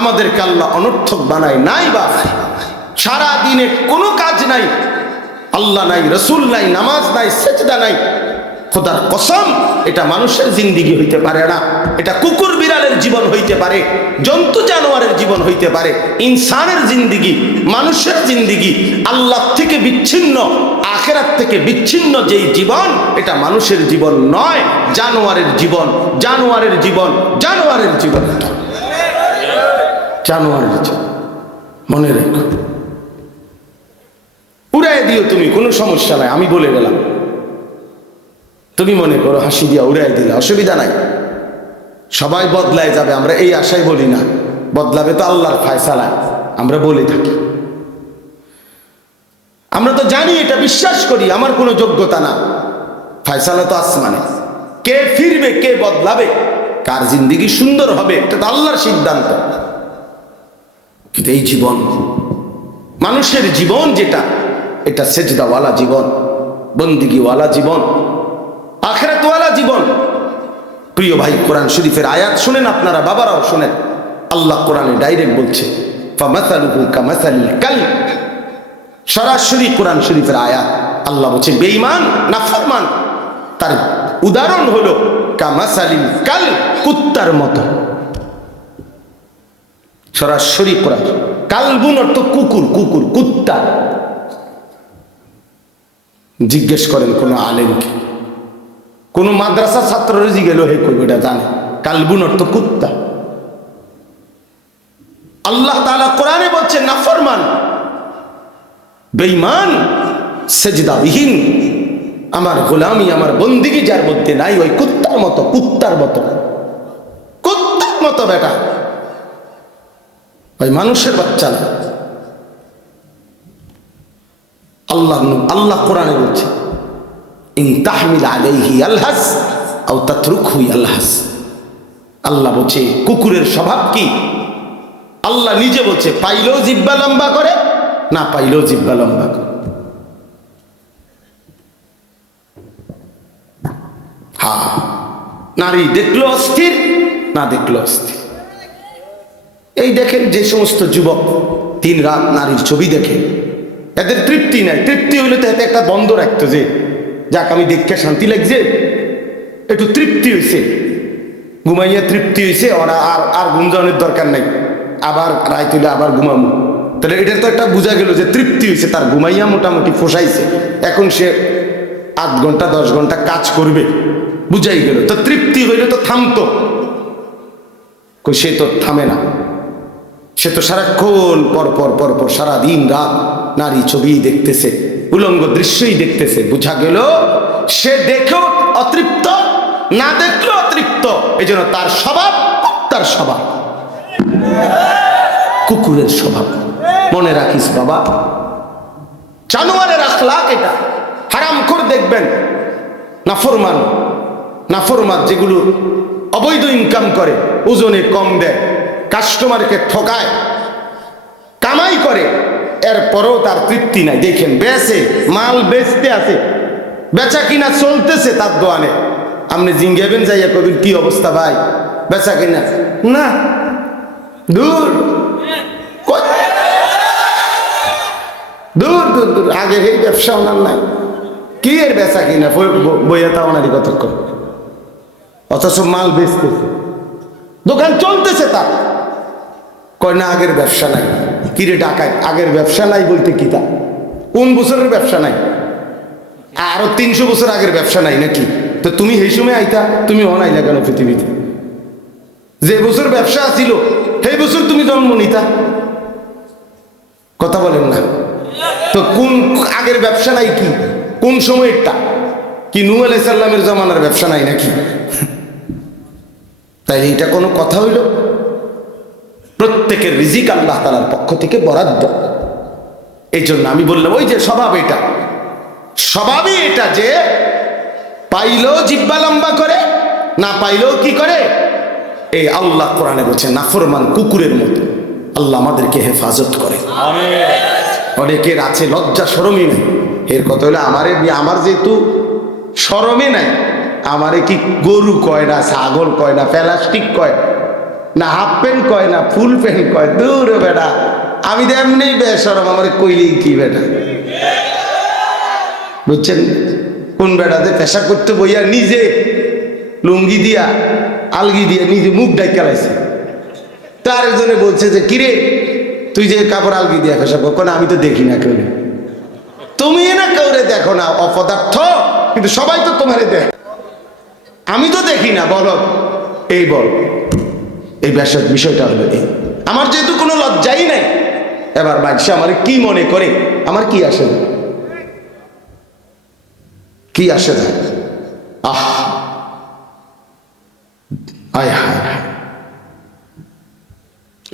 আমাদেরকে আল্লাহ অনর্থক বানায় নাই। বাপ, সারা দিনে কোনো কাজ নাই, আল্লাহ নাই, রসুল নাই, নামাজ নাই, সেজদা নাই, খোদার কসম এটা মানুষের জিন্দিগি হইতে পারে না। এটা কুকুর বিড়ালের জীবন হইতে পারে, জন্তু জানোয়ারের জীবন হইতে পারে, ইনসানের জিন্দিগি, মানুষের জিন্দিগি আল্লাহ থেকে বিচ্ছিন্ন, আখিরাত থেকে বিচ্ছিন্ন যেই জীবন, এটা মানুষের জীবন নয়, জানোয়ারের জীবন, জানোয়ারের জীবন, জানোয়ারের জীবন, এটা জানোয়ারের জীবন। মনে রেখো, উড়াই দিও তুমি, কোনো সমস্যা নাই, আমি বলে গেলাম। তুমি মনে করো হাসি দিয়া উড়াই দিলে অসুবিধা নাই, সবাই বদলায় যাবে, আমরা এই আশাই বলি না। বদলাবে তো আল্লাহর ফায়সালায়, আমরা বলে থাকি। আমরা তো জানি, এটা বিশ্বাস করি, আমার কোনো যোগ্যতা না, ফায়সালা তো আসমানে। কে ফিরবে, কে বদলাবে, কার জিন্দেগি সুন্দর হবে, এটা তো আল্লাহর সিদ্ধান্ত। কিন্তু এই জীবন, মানুষের জীবন যেটা, এটা সেজদাওয়ালা জীবন, বন্দিগিওয়ালা জীবন, আখিরাতওয়ালা জীবন। প্রিয় ভাই, কোরআন শরীফের আয়াত শুনেন আপনারা, বাবারাও শুনেন। আল্লাহ কোরআনে ডাইরেক্ট বলছে, ফামাসালুহু কামাসালিল কালব। সরাসরি কোরআন শরীফের আয়াত। আল্লাহ বলছে বেঈমান নাফরমান, তার উদাহরণ হলো কামাসালিল কালব, কুত্তার মতো। সরাসরি কোরআন। কালবুন অর্থ কুকুর, কুকুর, কুত্তা। জিজ্ঞেস করেন কোন আলেমকে, কোন মাদ্রাসা ছাত্ররা জিজ্ঞেস হে কই এটা জানে, কালবুন অর্থ কুত্তা। আল্লাহ তাআলা কোরআনে বলছেন নাফরমান, বেঈমান, সেজদাবিহীন, আমার গোলামি, আমার বন্দিগি যার মধ্যে নাই, ওই কুত্তার মতো, কুত্তার মতো, কুত্তার মতো বেটা, ওই মানুষের বাচ্চা না। আল্লাহ কোরআনে বলছে ইন তাহমিল আলাইহি ইয়ালহাস আও তাতরুকহু ইয়ালহাস। আল্লাহ বলছে কুকুরের স্বভাব কি? আল্লাহ নিজে বলছে পাইলেও জিহ্বা লম্বা করে, না পাইলেও জিহ্বা লম্বা করে। হ্যাঁ, নারী দেখলো অস্থির, না দেখলো অস্থির। এই দেখেন যে সমস্ত যুবক দিন রাত নারীর ছবি দেখে, এদের তৃপ্তি নাই। তৃপ্তি হইলে তো এতে একটা বন্ধ রাখতো, যে যাক আমি দেখতে শান্তি লাগছে, একটু তৃপ্তি হয়েছে, ঘুমাইয়া তৃপ্তি হয়েছে, ওরা আর গুঞ্জনের দরকার নাই, আবার রায় তুলে আবার ঘুমামো। তাহলে এটা তো একটা বোঝা গেল যে তৃপ্তি হয়েছে, তার ঘুমাইয়া মোটামুটি ফোসাইছে, এখন সে 8 ঘন্টা 10 ঘন্টা কাজ করবে, বুঝাই গেল। তো তৃপ্তি হইলে তো থামতো, সে তো থামে না, সে তো সারাক্ষণ পর সারা দিন রাত নারী ছবি দেখতেছে, উলঙ্গ দৃশ্যই দেখতেছে। বুঝা গেল সে দেখেও অতৃপ্ত, না দেখলেও অতৃপ্ত। এই জন্য তার স্বভাব, তার স্বভাব কুকুরের স্বভাব। মনে রাখিস বাবা, জানোয়ারের আখলাক এটা। হারামখোর দেখবেন নাফরমান, নাফরমান যেগুলো অবৈধ ইনকাম করে, ওজনে কম দেয়, কাস্টমারকে ঠকায়, কামাই করে, এরপরেও তার তৃপ্তি নাই। দেখেন বেচে, মাল বেচতে আছে, বেচা কিনা চলতেছে তার দোয়ানে, আপনি জিঙ্গাবেন যাইয়া কবেন কি অবস্থা ভাই, বেচা কিনা না, দূর দূর দূর দূর, আগে এই ব্যবসা ওনার নাই, কি এর বেচা কিনা বইয়া তা ওনারই কতক্ষণ, অথচ মাল বেচতেছে, দোকান চলতেছে তার। কয় না আগের ব্যবসা নাই। কিরে ডাকায়, আগের ব্যবসা নাই বলতে কি তা? কোন বছরের ব্যবসা নাই? আরো 300 বছর আগের ব্যবসা নাই নাকি? তো তুমি এই সময় আইতা, তুমি অনাইলা কেন পৃথিবীতে? যে বছর ব্যবসা ছিল সেই বছর তুমি জন্ম নিতা, কথা বলেন না? তো কোন আগের ব্যবসা নাই কি? কোন সময়টা কি? নূহ আলাইহিস সালামের জামানার ব্যবসা নাই নাকি? তাই এটা কোনো কথা হইল? প্রত্যেকের রিজিক আল্লাহ তাআলার পক্ষ থেকে বরাদ্দ। এই জন্য আমি বললাম ওই যে স্বভাব, এটা স্বভাবই এটা, যে পাইলেও জিহ্বা লম্বা করে, না পাইলেও কি করে। এই আল্লাহ কোরআনে বলছে নাফরমান কুকুরের মতো। আল্লাহ আমাদেরকে হেফাজত করে। অনেকের আছে লজ্জা শরমই নেই। এর কথা হলো আমার যেহেতু শরমে নাই, আমারে কি গরু কয় না, ছাগল কয় না, প্লাস্টিক কয় না, হাফ প্যান্ট কয় না, ফুল প্যান্ট কয়, দূর বেটা, আমি তো এমনি বেশরম, আমার কইলেই কি বেটা, বুঝছেন? কোন বেটাতে পেশা করতে বইয়া নিজে লুঙ্গি দিয়া আলগি দিয়া নিজে মুখ ডাইকা লাইছে। তার একজনে বলছে যে কিরে তুই যে কাপড় আলগি দিয়া পেশা কর, আমি তো দেখি না কেউ। তুমি না কাউরে দেখো না অপদার্থ, কিন্তু সবাই তো তোমারে দেখ, আমি তো দেখি না, বলো এই বল। এই বিষয়টা হলো এই, আমার যেহেতু কোনো লজ্জাই নাই, এবার মানুষ আমার কি মনে করে, আমার কি আসে না, কি আসে না। আহ হায় হায় হায়।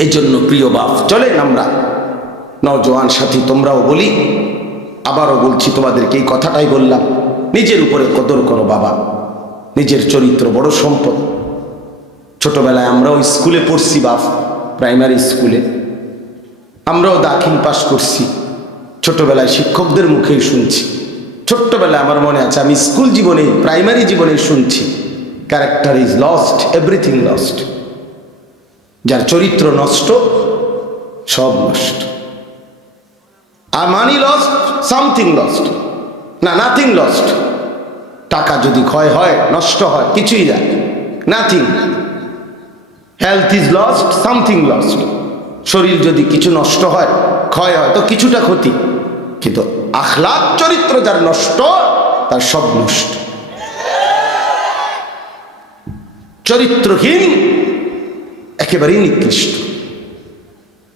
এই জন্য প্রিয় বাপ, চলেন আমরা নওজোয়ান সাথী, তোমরাও বলি, আবারও বলছি তোমাদেরকে, এই কথাটাই বললাম, নিজের উপরে কদর করো বাবা, নিজের চরিত্র বড় সম্পদ। ছোটবেলায় আমরাও স্কুলে পড়ছি বাপ, প্রাইমারি স্কুলে আমরাও দাখিল পাস করছি, ছোটবেলায় শিক্ষকদের মুখেই শুনছি। ছোট্টবেলায় আমার মনে আছে, আমি স্কুল জীবনে, প্রাইমারি জীবনে শুনছি, character is lost, everything lost. যার চরিত্র নষ্ট, সব নষ্ট। আর মানি লস্ট, সামথিং লস্ট, না নাথিং লস্ট। টাকা যদি ক্ষয় হয়, নষ্ট হয়, কিছুই যায়, nothing. Health is lost, something lost. শরীর যদি কিছু নষ্ট হয়, ক্ষয় হয়, তো কিছুটা ক্ষতি। কিন্তু আখলাক চরিত্র যার নষ্ট, তার সব নষ্ট। চরিত্রহীন একেবারেই নিকৃষ্ট,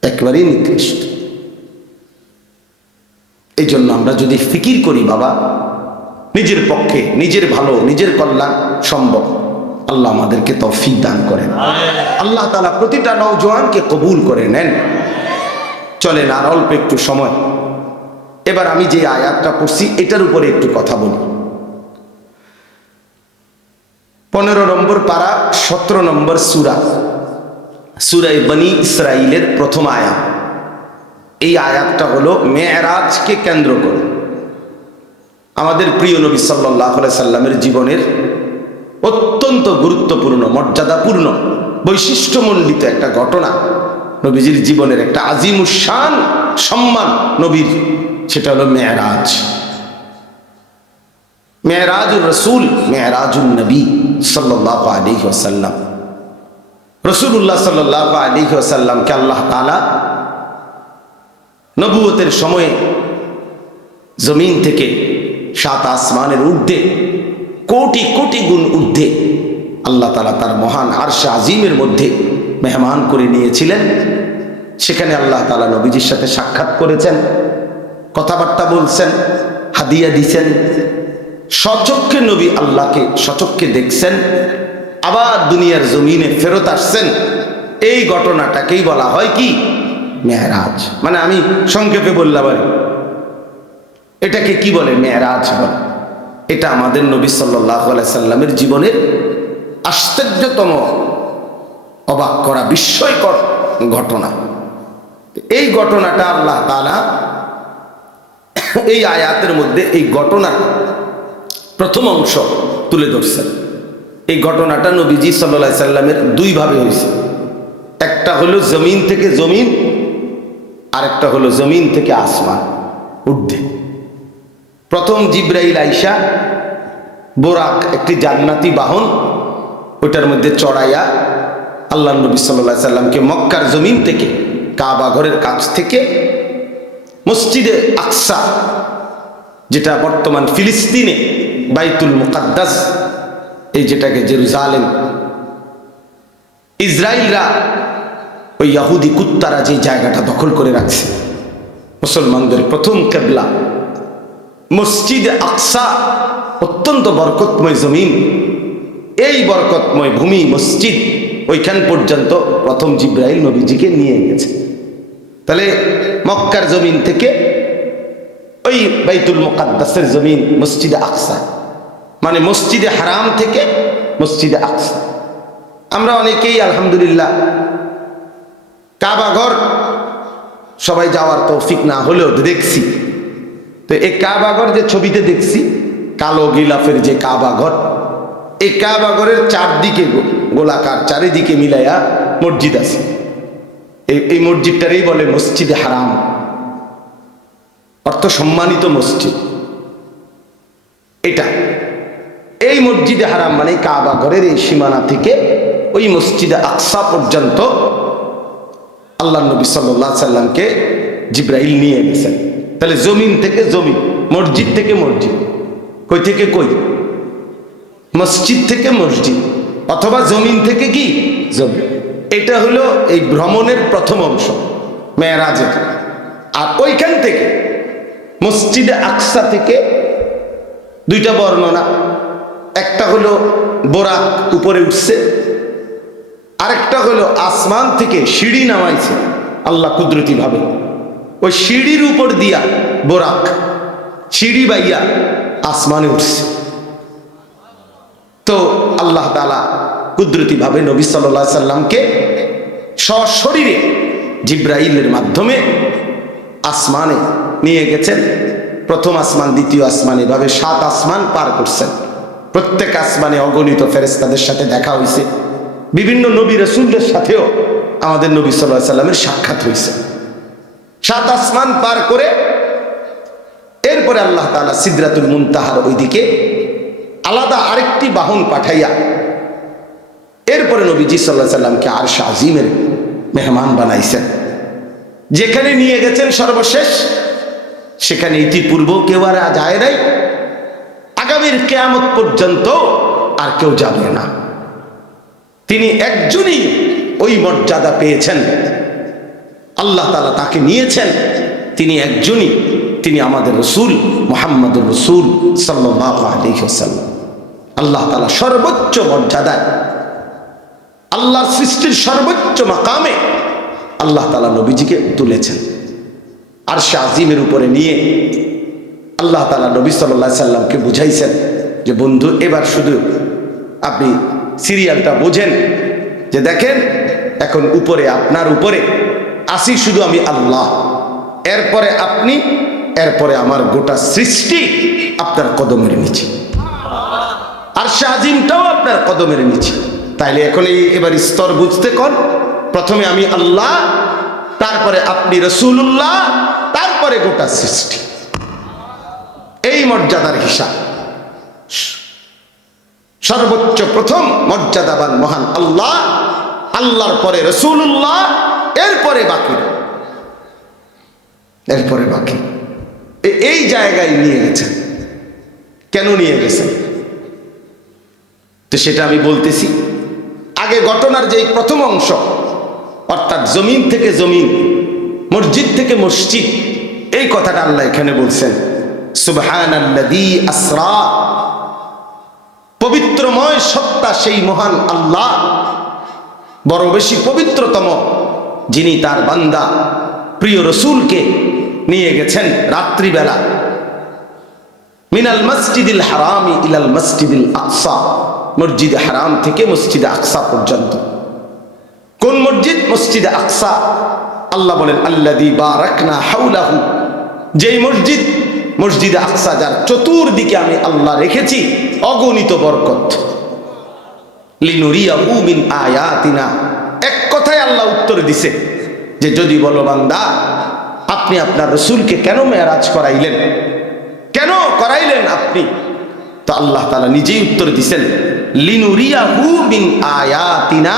একেবারেই নিকৃষ্ট। এই জন্য আমরা যদি ফিকির করি বাবা, নিজের পক্ষে, নিজের ভালো, নিজের কল্যাণ সম্ভব, আল্লাহ আমাদেরকে তৌফিক দান করেন। আল্লাহ তাআলা প্রতিটা নওজোয়ানকে কবুল করে নেন। চলেন আর অল্প একটু সময়, এবার আমি যে আয়াতটা পড়ছি এটার উপরে একটু কথা বলি। 15 নম্বর পারা, 17 নম্বর সূরা, সূরা বনী ইসরাইলের প্রথম আয়াত। এই আয়াতটা হলো মেরাজকে কেন্দ্র করে আমাদের প্রিয় নবী সাল্লাল্লাহু আলাইহি সাল্লামের জীবনের অত্যন্ত গুরুত্বপূর্ণ, মর্যাদাপূর্ণ, বৈশিষ্ট্যমণ্ডিত একটা ঘটনা। নবীজির জীবনের একটা আজিমুশান সম্মান নবীর, সেটা হলো মেরাজ। মেরাজুর রাসূল, মেরাজুন নবী সাল্লাল্লাহু আলাইহি ওয়াসাল্লাম। রাসূলুল্লাহ সাল্লাল্লাহু আলাইহি ওয়াসাল্লামকে আল্লাহ তাআলা নবুয়তের সময়ে জমিন থেকে 7 আসমানের ঊর্ধ্বে, কোটি কোটি গুণ ঊর্ধ্বে আল্লাহ তাআলা তার মহান আরশে আজিমের মধ্যে মেহমান করে নিয়েছিলেন। সেখানে আল্লাহ তাআলা নবীজির সাথে সাক্ষাৎ করেছেন, কথাবার্তা বলছেন, হাদিয়া দিয়েছেন। সচক্ষে নবী আল্লাহকে সচক্ষে দেখছেন, আবার দুনিয়ার জমিনে ফেরত আসছেন। এই ঘটনাটাকেই বলা হয় কি? মেরাজ। মানে আমি সংক্ষেপে বললাম আর এটাকে কি বলে? মেরাজ বলে। এটা আমাদের নবী সাল্লাল্লাহু আলাইহি সাল্লামের জীবনের আশ্চর্যতম, অবাক করা, বিস্ময়কর ঘটনা। এই ঘটনাটা আল্লাহ তাআলা এই আয়াতের মধ্যে এই ঘটনার প্রথম অংশ তুলে ধরছেন। এই ঘটনাটা নবীজি সাল্লাল্লাহু আলাইহি সাল্লামের দুই ভাবে হয়েছে। একটা হলো জমিন থেকে জমিন, আরেকটা হলো জমিন থেকে আসমান ঊর্ধ্বে। প্রথম জিবরাইল আইসা বোরাক, একটি জান্নাতি বাহন, ওটার মধ্যে চড়াইয়া আল্লাহ নবী সাল্লাল্লাহু আলাইহি সাল্লামকে মক্কার জমিন থেকে, কাবা ঘরের কাছ থেকে মসজিদে আকসা, যেটা বর্তমান ফিলিস্তিনে বাইতুল মুকাদ্দাস, এই যেটাকে জেরুজালেম, ইসরায়েলরা ওই ইহুদি কুত্তারা যে জায়গাটা দখল করে রাখছে, মুসলমানদের প্রথম কিবলা মসজিদে আকসা, অত্যন্ত বরকতময় জমিন। এই বরকতময় ভূমি, মসজিদ, ওইখান পর্যন্ত প্রথম জিবরাইল নবীজিকে নিয়ে গেছে। তাহলে মক্কার জমিন থেকে ওই বাইতুল মুকাদ্দাসের জমিন মসজিদে আকসা, মানে মসজিদে হারাম থেকে মসজিদে আকসা। আমরা অনেকেই আলহামদুলিল্লাহ কাবা ঘর সবাই যাওয়ার তৌফিক না হলেও দেখছি। তো এই কাবা ঘর যে ছবিতে দেখছি, কালো গিলাফের যে কাবা ঘর, এই কাবা ঘরের চারদিকে গোলাকার, চারিদিকে মিলাইয়া মসজিদ আছে। এই মসজিদটারই বলে মসজিদে হারাম, অর্থ সম্মানিত মসজিদ। এটা এই মসজিদে হারাম মানে কাবা ঘরের এই সীমানা থেকে ওই মসজিদে আকসা পর্যন্ত আল্লাহ নবী সাল্লাল্লাহু আলাইহি সাল্লামকে জিবরাইল নিয়ে গেছেন। তাহলে জমিন থেকে জমিন, মসজিদ থেকে মসজিদ, কই থেকে কই, মসজিদ থেকে মসজিদ, অথবা জমিন থেকে কি জমিন। এটা হলো এই ভ্রমণের প্রথম অংশ মেরাজের। আর ওইখান থেকে মসজিদে আকসা থেকে দুইটা বর্ণনা, একটা হলো বোরাক উপরে উঠছে, আরেকটা হলো আসমান থেকে সিঁড়ি নামাইছে আল্লাহ কুদরতি ভাবে, ওই সিঁড়ির উপর দিয়া বোরাক সিঁড়ি বাইয়া আসমানে উঠছে। তো আল্লাহ তাআলা কুদরতি ভাবে নবী সাল্লাল্লাহু আলাইহি সাল্লামকে সশরীরে জিব্রাইলের মাধ্যমে আসমানে নিয়ে গেছেন। প্রথম আসমান, দ্বিতীয় আসমান, এভাবে 7 আসমান পার করছেন। প্রত্যেক আসমানে অগণিত ফেরেশতাদের সাথে দেখা হয়েছে, বিভিন্ন নবী রাসূলদের সাথেও আমাদের নবী সাল্লাল্লাহু আলাইহি সাল্লামের সাক্ষাৎ হয়েছে। 7 আসমান পার করে এরপরে আল্লাহ তাআলা সিদরাতুল মুনতাহার ওইদিকে আলাদা আরেকটি বাহন পাঠাইয়া এরপরে নবীজি সাল্লাল্লাহু আলাইহি সাল্লামকে আরশ আজিমের মেহমান বানাইছেন। যেখানে নিয়ে গেছেন সর্বশেষ, সেখানে ইতিপূর্ব কেউ আর যায় নাই, আগামীর কিয়ামত পর্যন্ত আর কেউ যাবে না। তিনি একজনই ওই মর্যাদা পেয়েছেন, আল্লাহ তাআলা তাকে নিয়েছেন, তিনি একজনই, তিনি আমাদের রাসূল মুহাম্মদুর রাসূল সাল্লাল্লাহু আলাইহি ওয়াসাল্লাম। আল্লাহ তাআলা সর্বোচ্চ মর্যাদায়, আল্লাহর সৃষ্টির সর্বোচ্চ মাকামে আল্লাহ তাআলা নবীজিকে তুলেছেন। আরশে আজিমের উপরে নিয়ে আল্লাহ তাআলা নবী সাল্লাল্লাহু আলাইহি সাল্লামকে বুঝাইছেন যে বন্ধু, এবার শুধু আপনি সিরিয়ালটা বোঝেন, যে দেখেন এখন উপরে, আপনার উপরে আসি শুধু আমি আল্লাহ, এরপরে আপনি, এরপরে আমার গোটা সৃষ্টি আপনার কদমের নিচে, আরশে আজিমটাও আপনার কদমের নিচে। তাইলে এখন এবার স্তর বুঝতে কোন, প্রথমে আমি আল্লাহ, তারপরে আপনি রাসূলুল্লাহ, তারপরে গোটা সৃষ্টি। এই মর্যাদার হিসাব। সর্বোচ্চ প্রথম মর্যাদাবান মহান আল্লাহ, আল্লাহর পরে রাসূলুল্লাহ, এরপরে বাকি, এরপরে বাকি। এই জায়গায় নিয়ে গেছেন। কেন নিয়ে গেছেন তো সেটা আমি বলতেছি। আগে ঘটনার যে প্রথম অংশ, অর্থাৎ জমিন থেকে জমিন, মসজিদ থেকে মসজিদ, এই কথাটা আল্লাহ এখানে বলছেন। সুবহানাল্লাযী আসরা, পবিত্রময় সত্তা সেই মহান আল্লাহ, বড় বেশি পবিত্রতম, যিনি তার বান্দা প্রিয় রাসূলকে নিয়ে গেছেন রাত্রিবেলা, মিনাল মসজিদিল হারামি ইলাল মসজিদিল আকসা, মসজিদে হারাম থেকে মসজিদে আকসা পর্যন্ত। কোন মসজিদ? মসজিদে আকসা। আল্লাহ বলেন আল্লাযী বারাকনা হাওলাহু, যেই মসজিদ, মসজিদে আকসা যার চতুর্দিকে আমি আল্লাহ রেখেছি অগণিত বরকত। লিনুরিয়াহু মিন আয়াতিনা, এক কথায় আল্লাহ উত্তর দিছে যে যদি বলো বান্দা আপনি আপনার রাসূলকে কেন মেরাজ করাইলেন, কেন করাইলেন আপনি, তো আল্লাহ তাআলা নিজেই উত্তর দিছেন লিনুরিয়াহু মিন আয়াতিনা,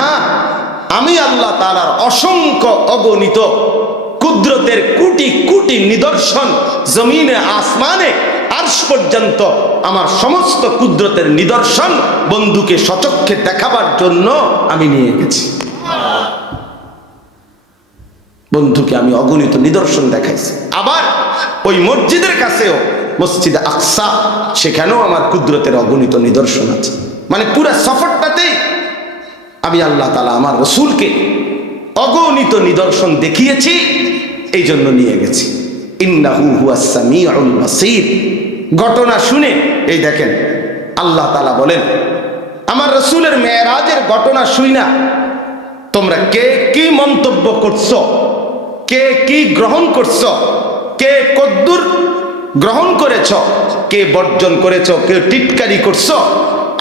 আমি আল্লাহ তাআলার অসংখ্য অগণিত কুদরতের কোটি কোটি নিদর্শন জমিনে আসমানে আরশ পর্যন্ত আমার সমস্ত কুদরতের নিদর্শন বন্ধুকে সচক্ষে দেখাবার জন্য আমি নিয়ে গেছি। বন্ধুকে আমি অগণিত নিদর্শন দেখাইছি। আবার ওই মসজিদের কাছেও, মসজিদে আকসা, সেখানেও আমার কুদরতের অগণিত নিদর্শন আছে। মানে পুরা সফরটাতেই আমি আল্লাহ তাআলা আমার রাসূলকে অগণিত নিদর্শন দেখিয়েছি, এই জন্য নিয়ে গেছি। ইন্নাহু হুয়াস সামিউল বাসীর। ঘটনা শুনে এই দেখেন আল্লাহ তাআলা বলেন, আমার রাসূলের মেরাজের ঘটনা শুইনা তোমরা কে কি মন্তব্য করছো, কে কি গ্রহণ করছো, কে কদ্দুর গ্রহণ করেছ, কে বর্জন করেছ, কে টিটকারি করছো,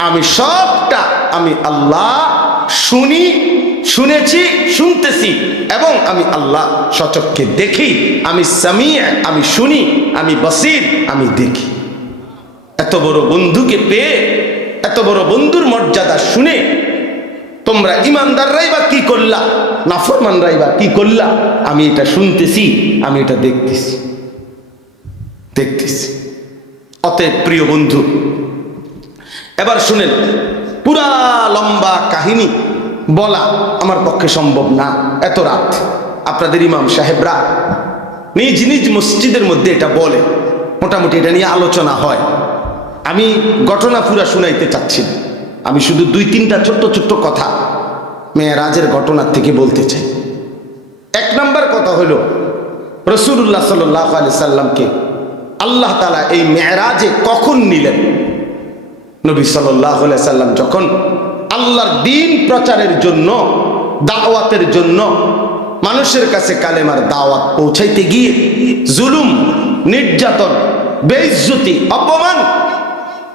আমি সবটা আমি আল্লাহ শুনি, শুনেছি, শুনতেছি, এবং আমি আল্লাহ সচক্ষে দেখি। আমি সামি, আমি শুনি, আমি বসির, আমি দেখি। এত বড় বন্ধুকে পেয়ে, এত বড় বন্ধুর মর্যাদা শুনে তোমরা ইমানদাররাই বা কি করলা, নাফরমানরাই বা কি করলা? আমি এটা শুনতেছি, আমি এটা দেখতেছি, দেখতেছি। অতএব প্রিয় বন্ধু, এবার শুনেন, পুরা লম্বা কাহিনী বলা আমার পক্ষে সম্ভব না এত রাত। আপনাদের ইমাম সাহেবরা নিজ নিজ মসজিদের মধ্যে এটা বলে, মোটামুটি এটা নিয়ে আলোচনা হয়। আমি ঘটনা পুরা শুনাইতে চাচ্ছি না, আমি শুধু 2-3টা ছোট্ট ছোট্ট কথা মেয়েরাজের ঘটনার থেকে বলতে চাই। 1 নম্বর কথা হলো, রাসূলুল্লাহ সাল্লাল্লাহু আলাইহি সাল্লামকে আল্লাহ তাআলা এই মেরাজে কখন নিলেন? নবী সাল্লাল্লাহু আলাইহি সাল্লাম যখন আল্লাহর দ্বীন প্রচারের জন্য, দাওয়াতের জন্য মানুষের কাছে কালেমার দাওয়াত পৌঁছাইতে গিয়ে জুলুম, নির্যাতন, বেইজ্জতি, অপমান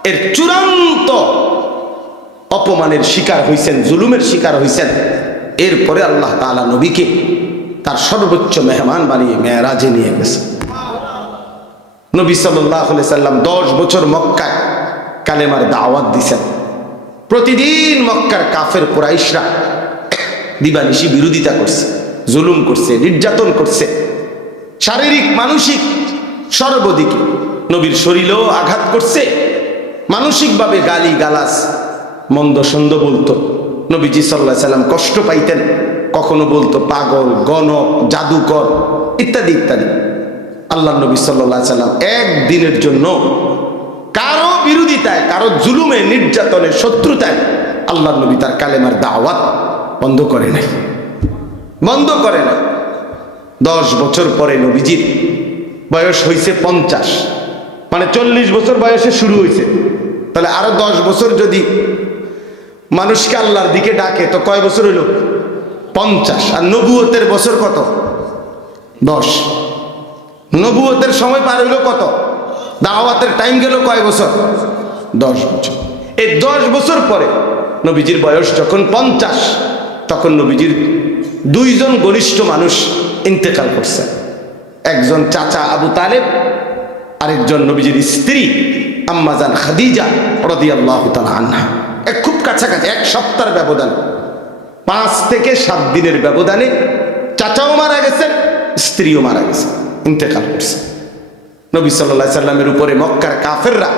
এর চূড়ান্ত অপমানের শিকার হইছেন, জুলুমের শিকার হইছেন, এরপরে আল্লাহ তাআলা নবীকে তার সর্বোচ্চ মেহমান বানিয়ে মেরাজে নিয়ে গেছে। নবী সাল্লাল্লাহু আলাইহি সাল্লাম 10 বছর মক্কায় কালেমার দাওয়াত দিয়েছেন। প্রতিদিন মক্কার কাফের কুরাইশরা দিবানিশি বিরোধিতা করছে, জুলুম করছে, নির্যাতন করছে, শারীরিক মানসিক সর্বদিকে নবীর শরীরেও আঘাত করছে, মানসিকভাবে গালি গালাজ মন্দ সন্দ বলতো। নবীজি সাল্লাল্লাহু আলাইহি সাল্লাম কষ্ট পাইতেন, কখনো বলতো পাগল, গণক, জাদুকর ইত্যাদি ইত্যাদি। আল্লাহ নবী সাল্লাল্লাহু আলাইহি সাল্লাম একদিনের জন্য কারো বিরোধিতায়, কারো জুলুমে, নির্যাতনে, শত্রুতায় আল্লাহ নবী তার কালেমার দাওয়াত বন্ধ করে নাই, বন্ধ করে না। 10 বছর পরে নবীজির বয়স হয়েছে 50, মানে 40 বছর বয়সে শুরু হয়েছে। তাহলে আরো 10 বছর যদি মানুষকে আল্লাহর দিকে ডাকে তো কয় বছর হইল? 50। আর নবুয়তের বছর কত? 10। নবুয়তের সময় পার হইল কত? দাওয়াতের টাইম গেল কয় বছর? 10 বছর। এই 10 বছর পরে নবীজির বয়স যখন 50, তখন নবীজির 2 জন ঘনিষ্ঠ মানুষ ইন্তেকাল করছে। একজন চাচা আবু তালেব, আরেকজন নবীজির স্ত্রী আম্মা জান খাদিজা রাদিয়াল্লাহু তাআলা আনহা। খুব কাছাকাছি, 1 সপ্তাহের ব্যবধান, 5 থেকে 7 দিনের ব্যবধানে চাচাও মারা গেছেন, স্ত্রীও মারা গেছে, ইন্তেকাল করছে। নবী সাল্লাল্লাহু আলাইহি সাল্লামের উপরে মক্কার কাফেররা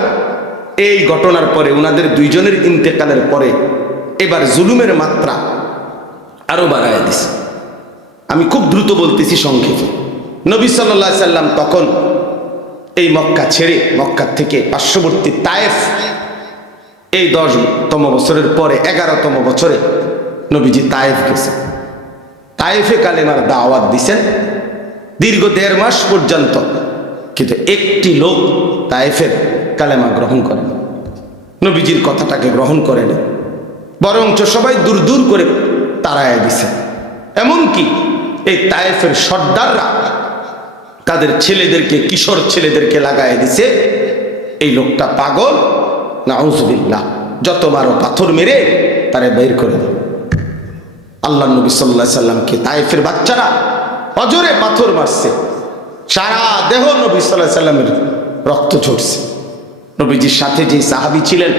এই ঘটনার পরে, উনাদের 2 জনের ইন্তেকালের পরে এবার জুলুমের মাত্রা আরো বাড়ায় দিছে। আমি খুব দ্রুত বলতেছি সংক্ষেপে। নবী সাল্লাল্লাহু আলাইহি সাল্লাম তখন এই মক্কা ছেড়ে, মক্কা থেকে পার্শ্ববর্তী তায়েফ, এই 10তম বছরের পরে 11তম বছরে নবীজি তায়েফ গেছেন। তায়েফে কালেমার দাওয়াত দিছেন দীর্ঘ 1.5 মাস পর্যন্ত, কিন্তু একটি লোক তায়েফের কালেমা গ্রহণ করেন, নবীজির কথাটাকে গ্রহণ করেন, বরঞ্চ সবাই দূর দূর করে তাড়ায় দিছে। এমনকি এই তায়েফের সর্দাররা তাদের ছেলেদেরকে, কিশোর ছেলেদেরকে লাগায় দিছে, এই লোকটা পাগল, নাউজুবিল্লাহ, যত মারো পাথর মেরে তারে বের করে দেবে। আল্লাহ নবী সাল্লাল্লাহু আলাইহি সাল্লামকে তায়েফের বাচ্চারা অজরে পাথর মারছে, সারা দেহ নবী সাল্লাল্লাহু আলাইহি সাল্লামের রক্ত ঝরছে। নবীজির সাথে যে সাহাবী ছিলেন,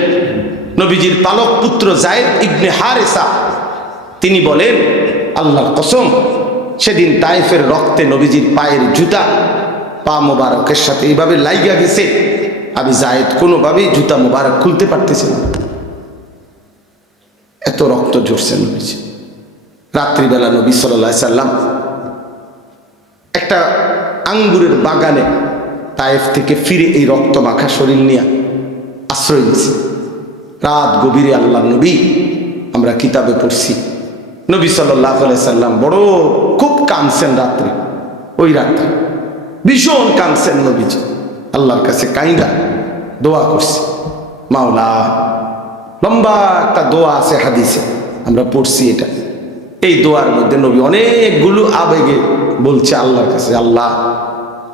নবীজির পালক পুত্র যায়েদ ইবনে হারেসা, তিনি বলেন, আল্লাহর কসম, সেদিন তায়েফের রক্তে নবীজির পায়ের জুতা পা মোবারকের সাথে এইভাবে লাইগা গেছে, আমি যায়েদ কোনোভাবেই জুতা মোবারক খুলতে পারতেছি না, এত রক্ত ঝরছে নবীজি। রাত্রিবেলা নবী সাল্লাল্লাহু আলাইহি সাল্লাম একটা আঙ্গুরের বাগানে তায়েফ থেকে ফিরে এই রক্ত মাখা শরীর নিয়ে আশ্রয় নিয়েছে। রাত গভীরে আল্লাহ নবী, আমরা কিতাবে পড়ছি, নবী সাল্লাল্লাহু আলাইহি সাল্লাম বড় খুব কাঁদছেন রাত্রে, ওই রাত্রে ভীষণ কাঁদছেন নবীজি, আল্লাহর কাছে কাইন্দা দোয়া করছে। মাওলা, লম্বা একটা দোয়া আছে হাদিসে, আমরা পড়ছি এটা। এই দোয়ার মধ্যে নবী অনেকগুলো আবেগে বলছে আল্লাহর কাছে, আল্লাহ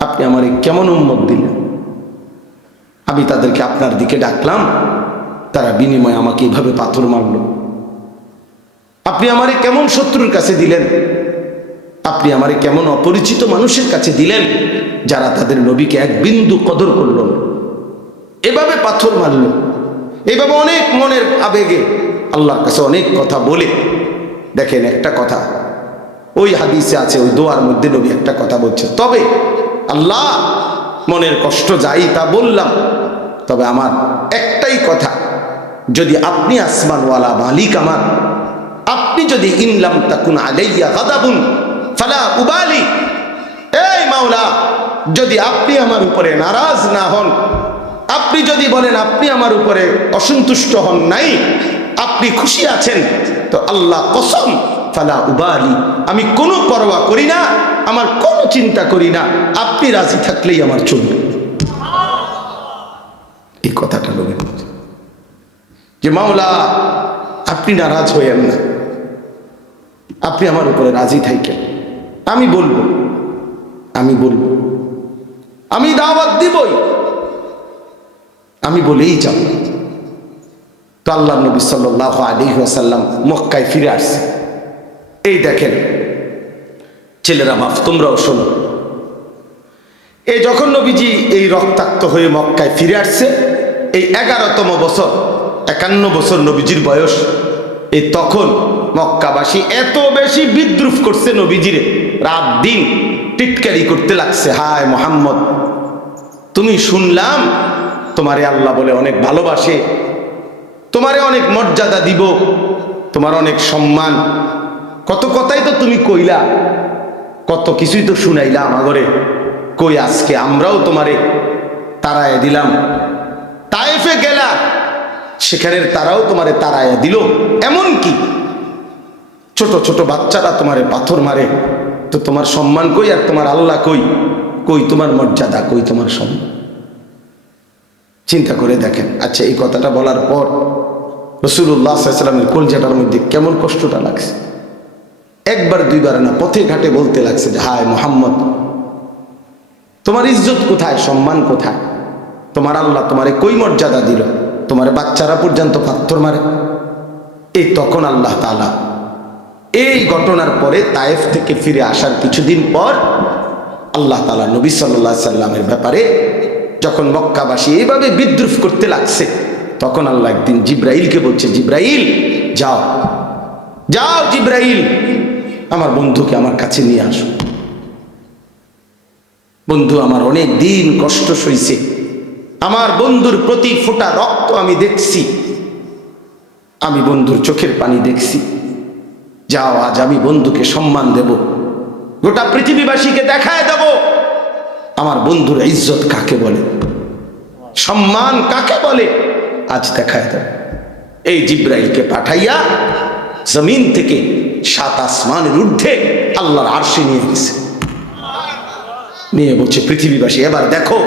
আপনি আমারে কেমন উম্মত দিলেন, আমি তাদেরকে আপনার দিকে ডাকলাম, তারা বিনিময়ে আমাকে এইভাবে পাথর মারল। আপনি আমারে কেমন শত্রুর কাছে দিলেন, আপনি আমারে কেমন অপরিচিত মানুষের কাছে দিলেন, যারা তাদের নবীকে এক বিন্দু কদর করল না, এভাবে পাথর মারল। এইভাবে অনেক মনের আবেগে আল্লাহর কাছে অনেক কথা বলে, দেখেন একটা কথা ওই হাদিসে আছে, ওই দোয়ার মধ্যে নবী একটা কথা বলছে, তবে আল্লাহ মনের কষ্ট যাই তা বললাম, তবে আমার একটাই কথা, যদি আপনি আসমানওয়ালা মালিক আমার, আপনি যদি ইনলাম তাকুন আলাইয়া গাদাবুন ফালা উবালি, এই মাওলা, যদি আপনি আমার উপরে নারাজ না হন, আপনি যদি বলেন আপনি আমার উপরে অসন্তুষ্ট হন নাই, আপনি খুশি আছেন, তো আল্লাহ কসম ফালা উবালি, আমি কোনো পরোয়া করি না, আমার কোনো চিন্তা করি না, আপনি রাজি থাকলেই আমার চলবে। এই কথাটা নবী বলছেন যে মাওলা আপনি নারাজ হইয়েন না, আপনি আমার উপরে রাজি থাকেন, আমি বলবো, আমি দাওয়াত দিবই, আমি বলেই যাব। তো আল্লাহ নবী সাল্লাল্লাহু আলাইহি ওয়াসাল্লাম মক্কায় ফিরে আসছে। এই দেখেন ছেলেরা বাপ, তোমরাও শোনো, এই যখন নবীজি এই রক্তাক্ত হয়ে মক্কায় ফিরে আসছে, এই 11তম বছর, 51 বছর নবীজির বয়স, এই তখন মক্কাবাসী এত বেশি বিদ্রুপ করছে নবীজিরে, রাত দিন টিটকারি করতে লাগছে, হায় মোহাম্মদ, তুমি শুনলাম তোমারে আল্লাহ বলে অনেক ভালোবাসে, তোমারে অনেক মর্যাদা দিব, তোমার অনেক সম্মান, কত কথাই তো তুমি কইলা, কত কিছুই তো শুনাইলা আমাগরে, কই আজকে আমরাও তোমারে তাড়ায় দিলাম, তায়েফে গেলা, সেখানের তারাও তোমারে তাড়ায় দিল, এমন কি ছোট ছোট বাচ্চারা তোমারে পাথর মারে, তো তোমার সম্মান কই আর তোমার আল্লাহ কই, কই তোমার মর্যাদা, কই তোমার সম্মান? চিন্তা করে দেখেন। আচ্ছা, এই কথাটা বলার পর রাসূলুল্লাহ সাল্লাল্লাহু আলাইহি ওয়াসাল্লামের কলজাটার মধ্যে কেমন কষ্টটা লাগছে, একবার দুইবার না, পথে ঘাটে বলতে লাগছে যে হায় মুহাম্মদ, তোমার ইজ্জত কোথায়, সম্মান কোথায়, তোমার আল্লাহ তোমারে কই মর্যাদা দিল, তোমার বাচ্চারা পর্যন্ত পাথর মারে। এই তখন আল্লাহ তাআলা এই ঘটনার পরে তায়েফ থেকে ফিরে আসার কিছুদিন পর আল্লাহ তাআলা নবী সাল্লাল্লাহু আলাইহি সাল্লামের ব্যাপারে যখন মক্কাবাসী এইভাবে বিদ্রুপ করতে লাগছে, তখন আল্লাহ একদিন জিব্রাইলকে বলছে, জিব্রাইল যাও, যাও জিব্রাইল, আমার বন্ধুকে আমার কাছে নিয়ে আসো। বন্ধু আমার অনেক দিন কষ্ট সইছে, আমার বন্ধুর প্রতি ফোঁটা রক্ত আমি দেখছি, আমি বন্ধুর চোখের পানি দেখছি, যাও আজ আমি বন্ধুকে সম্মান দেব, গোটা পৃথিবীবাসীকে দেখায় দেব আমার বন্ধুর ইজ্জত কাকে বলে, সম্মান কাকে বলে, আজ দেখায় দেব। এই জিব্রাইলকে পাঠাইয়া জমিন থেকে 7 আসমানের ঊর্ধ্বে আল্লাহর আরশে নিয়ে গেছে, নিয়ে বলছে পৃথিবীবাসী এবার দেখো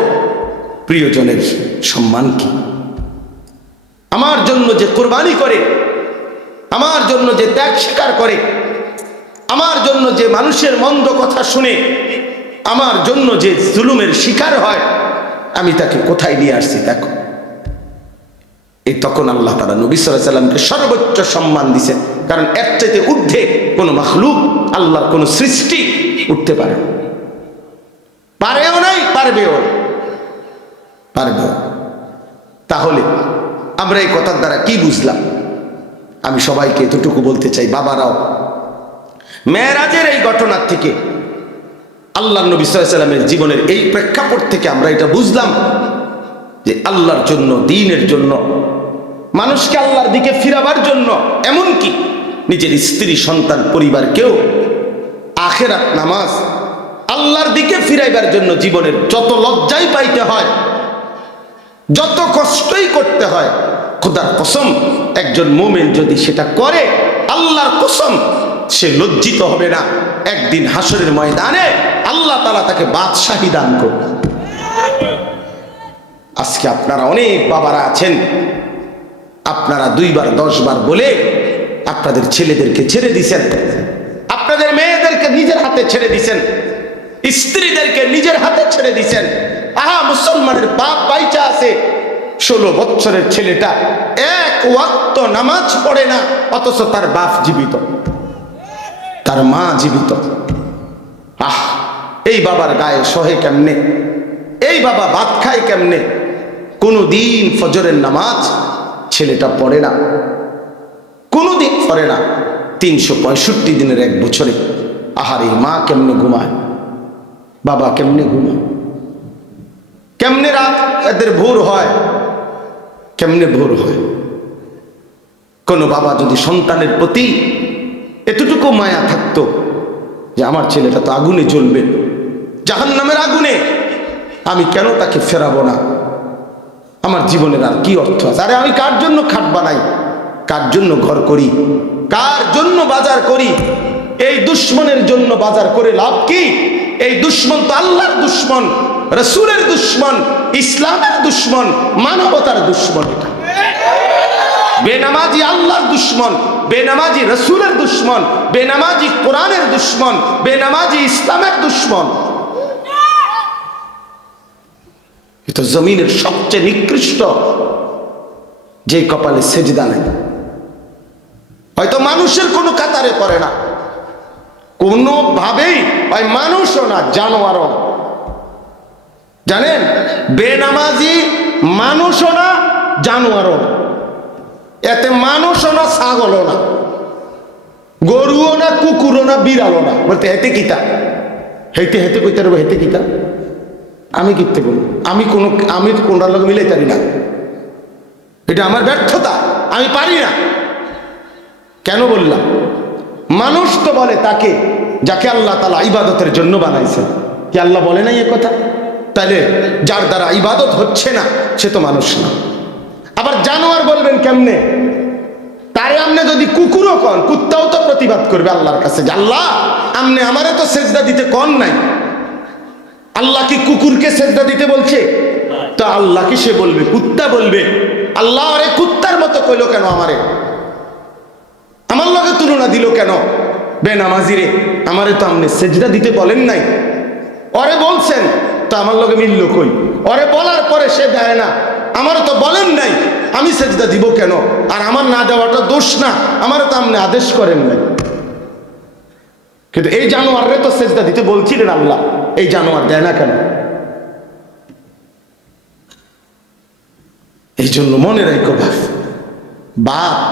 প্রিয়জনের সম্মান কি, আমার জন্য যে কোরবানি করে, আমার জন্য যে ত্যাগ স্বীকার করে, আমার জন্য যে মানুষের মন্দ কথা শুনে, আমার জন্য যে জুলুমের শিকার হয়, আমি তাকে কোথায় নিয়ে আসছি দেখো। এই তখন আল্লাহ তাআলা নবী সাল্লাল্লাহু আলাইহি সাল্লামকে সর্বোচ্চ সম্মান দিয়েছেন, কারণ এর চাইতে ঊর্ধ্বে কোনো মাখলুক, আল্লাহর কোনো সৃষ্টি উঠতে পারেও নাই, পারবেও। তাহলে আমরা এই কথার দ্বারা কি বুঝলাম? আমি সবাইকে এতটুকু বলতে চাই, বাবারাও, মেরাজের এই ঘটনার থেকে, আল্লাহর নবী সাল্লাল্লাহু আলাইহি সাল্লামের জীবনের এই প্রেক্ষাপট থেকে আমরা এটা বুঝলাম যে আল্লাহর জন্য, দ্বীনের জন্য, মানুষকে আল্লাহর দিকে ফিরাবার জন্য, এমনকি নিজের স্ত্রী, সন্তান, পরিবারকেও আখিরাত নামাজ, আল্লাহর দিকে ফিরাইবার জন্য জীবনের যত লজ্জাই পাইতে হয়, যত কষ্টই করতে হয়, খোদার কসম একজন মুমিন যদি সেটা করে, আল্লাহর কসম সে লজ্জিত হবে না। একদিন হাসরের ময়দানে আল্লাহ তাআলা তাকে বাদশাহী দান করবে। আজকে আপনারা অনেক বাবারা আছেন, আপনারা 2 বার 10 বার বলে আপনাদের ছেলেদেরকে ছেড়ে দিছেন, আপনাদের মেয়েদেরকে নিজের হাতে ছেড়ে দিছেন, স্ত্রীদেরকে নিজের হাতে ছেড়ে দিছেন। আহা, মুসলমানের বাপ বাইচা আছে, 16 বছরের ছেলেটা 1 ওয়াক্ত নামাজ পড়ে না, অথচ তার বাপ জীবিত, তার মা জীবিত। আহ, এই বাবার গায়ে সহে কেমনে, এই বাবা ভাত খায় কেমনে? কোনদিন ফজরের নামাজ ছেলেটা পড়ে না, কোনদিন পড়ে না। 365 দিনের 1 বছরে আহারে মা কেমনে ঘুমায়, বাবা কেমনে ঘুমায়, কেমনে রাত এদের ভোর হয়, কেমনে ভোর হয়? কোন বাবা যদি সন্তানের প্রতি এতটুকু মায়া থাকতো যে আমার ছেলেটা তো আগুনে জ্বলবে, জাহান্নামের আগুনে, আমি কেন তাকে ফেরাবো না? আমার জীবনের আর কি অর্থ আছে? আরে আমি কার জন্য খাট বানাই, কার জন্য ঘর করি, কার জন্য বাজার করি? এই দুশ্মনের জন্য বাজার করে লাভ কি? এই দুশ্মন তো আল্লাহর দুশ্মন, রাসূলের দুশ্মন, ইসলামের দুশ্মন, মানবতার দুশ্মন। এটা বেনামাজি আল্লাহর দুশ্মন, বেনামাজি রাসূলের দুশ্মন, বেনামাজি কোরআনের দুশ্মন, বেনামাজি ইসলামের দুশ্মন। এটা জমিনের সবচেয়ে নিকৃষ্ট, যে কপালে সেজদা নাই, হয়তো মানুষের কোনো কাতারে পড়ে না, কোনোভাবেই হয় মানুষও না, জানোয়ারও। জানেন, বেনামাজি মানুষও না, জানোয়ারও। এতে মানুষও না, ছাগলও না, গরুও না, কুকুরও না, বিড়ালও না। বলতে হেতে কিতা, হেতে হেতে কইতে পারবো, হেতে কিতা আমি কিনতে বলবো? আমি কোনটার লোক মিলাই পারি না, এটা আমার ব্যর্থতা, আমি পারি না। কেন বললাম? মানুষ তো বলে তাকে যাকে আল্লাহ তাআলা ইবাদতের জন্য বানাইছে। কি আল্লাহ বলে নাই এ কথা? তাহলে যার দ্বারা ইবাদত হচ্ছে না সে তো মানুষ না। আবার জানোয়ার বলবেন কেমনে? তারে আমনে যদি কুকুরও কন, কুত্তাও তো প্রতিবাদ করবে আল্লাহর কাছে যে আল্লাহ আমনে আমারে তো সেজদা দিতে কন নাই। আল্লাহ কি কুকুরকে সেজদা দিতে বলছে? তো আল্লাহকে সে বলবে, কুত্তা বলবে আল্লাহ আরে কুত্তার মতো কইলো কেন আমারে, আমার লগে তুলনা দিল কেন? বেনামাজিরে আমারে তো আমনে সেজদা দিতে বলেন নাই, ওরে বলছেন তো আমার লগে মিলল কই? ওরে বলার পরে সে দেয় না, আমারও তো বলেন নাই, আমি সেজদা দিব কেন? আর আমার না দেওয়াটা দোষ না, আমারও তো আপনি আদেশ করেন নাই। কিন্তু এই জানোয়ারে তো সেজদা দিতে বলছিলেন আল্লাহ, এই জানোয়ার দেয় না কেন? এই জন্য মনে রাখো বাত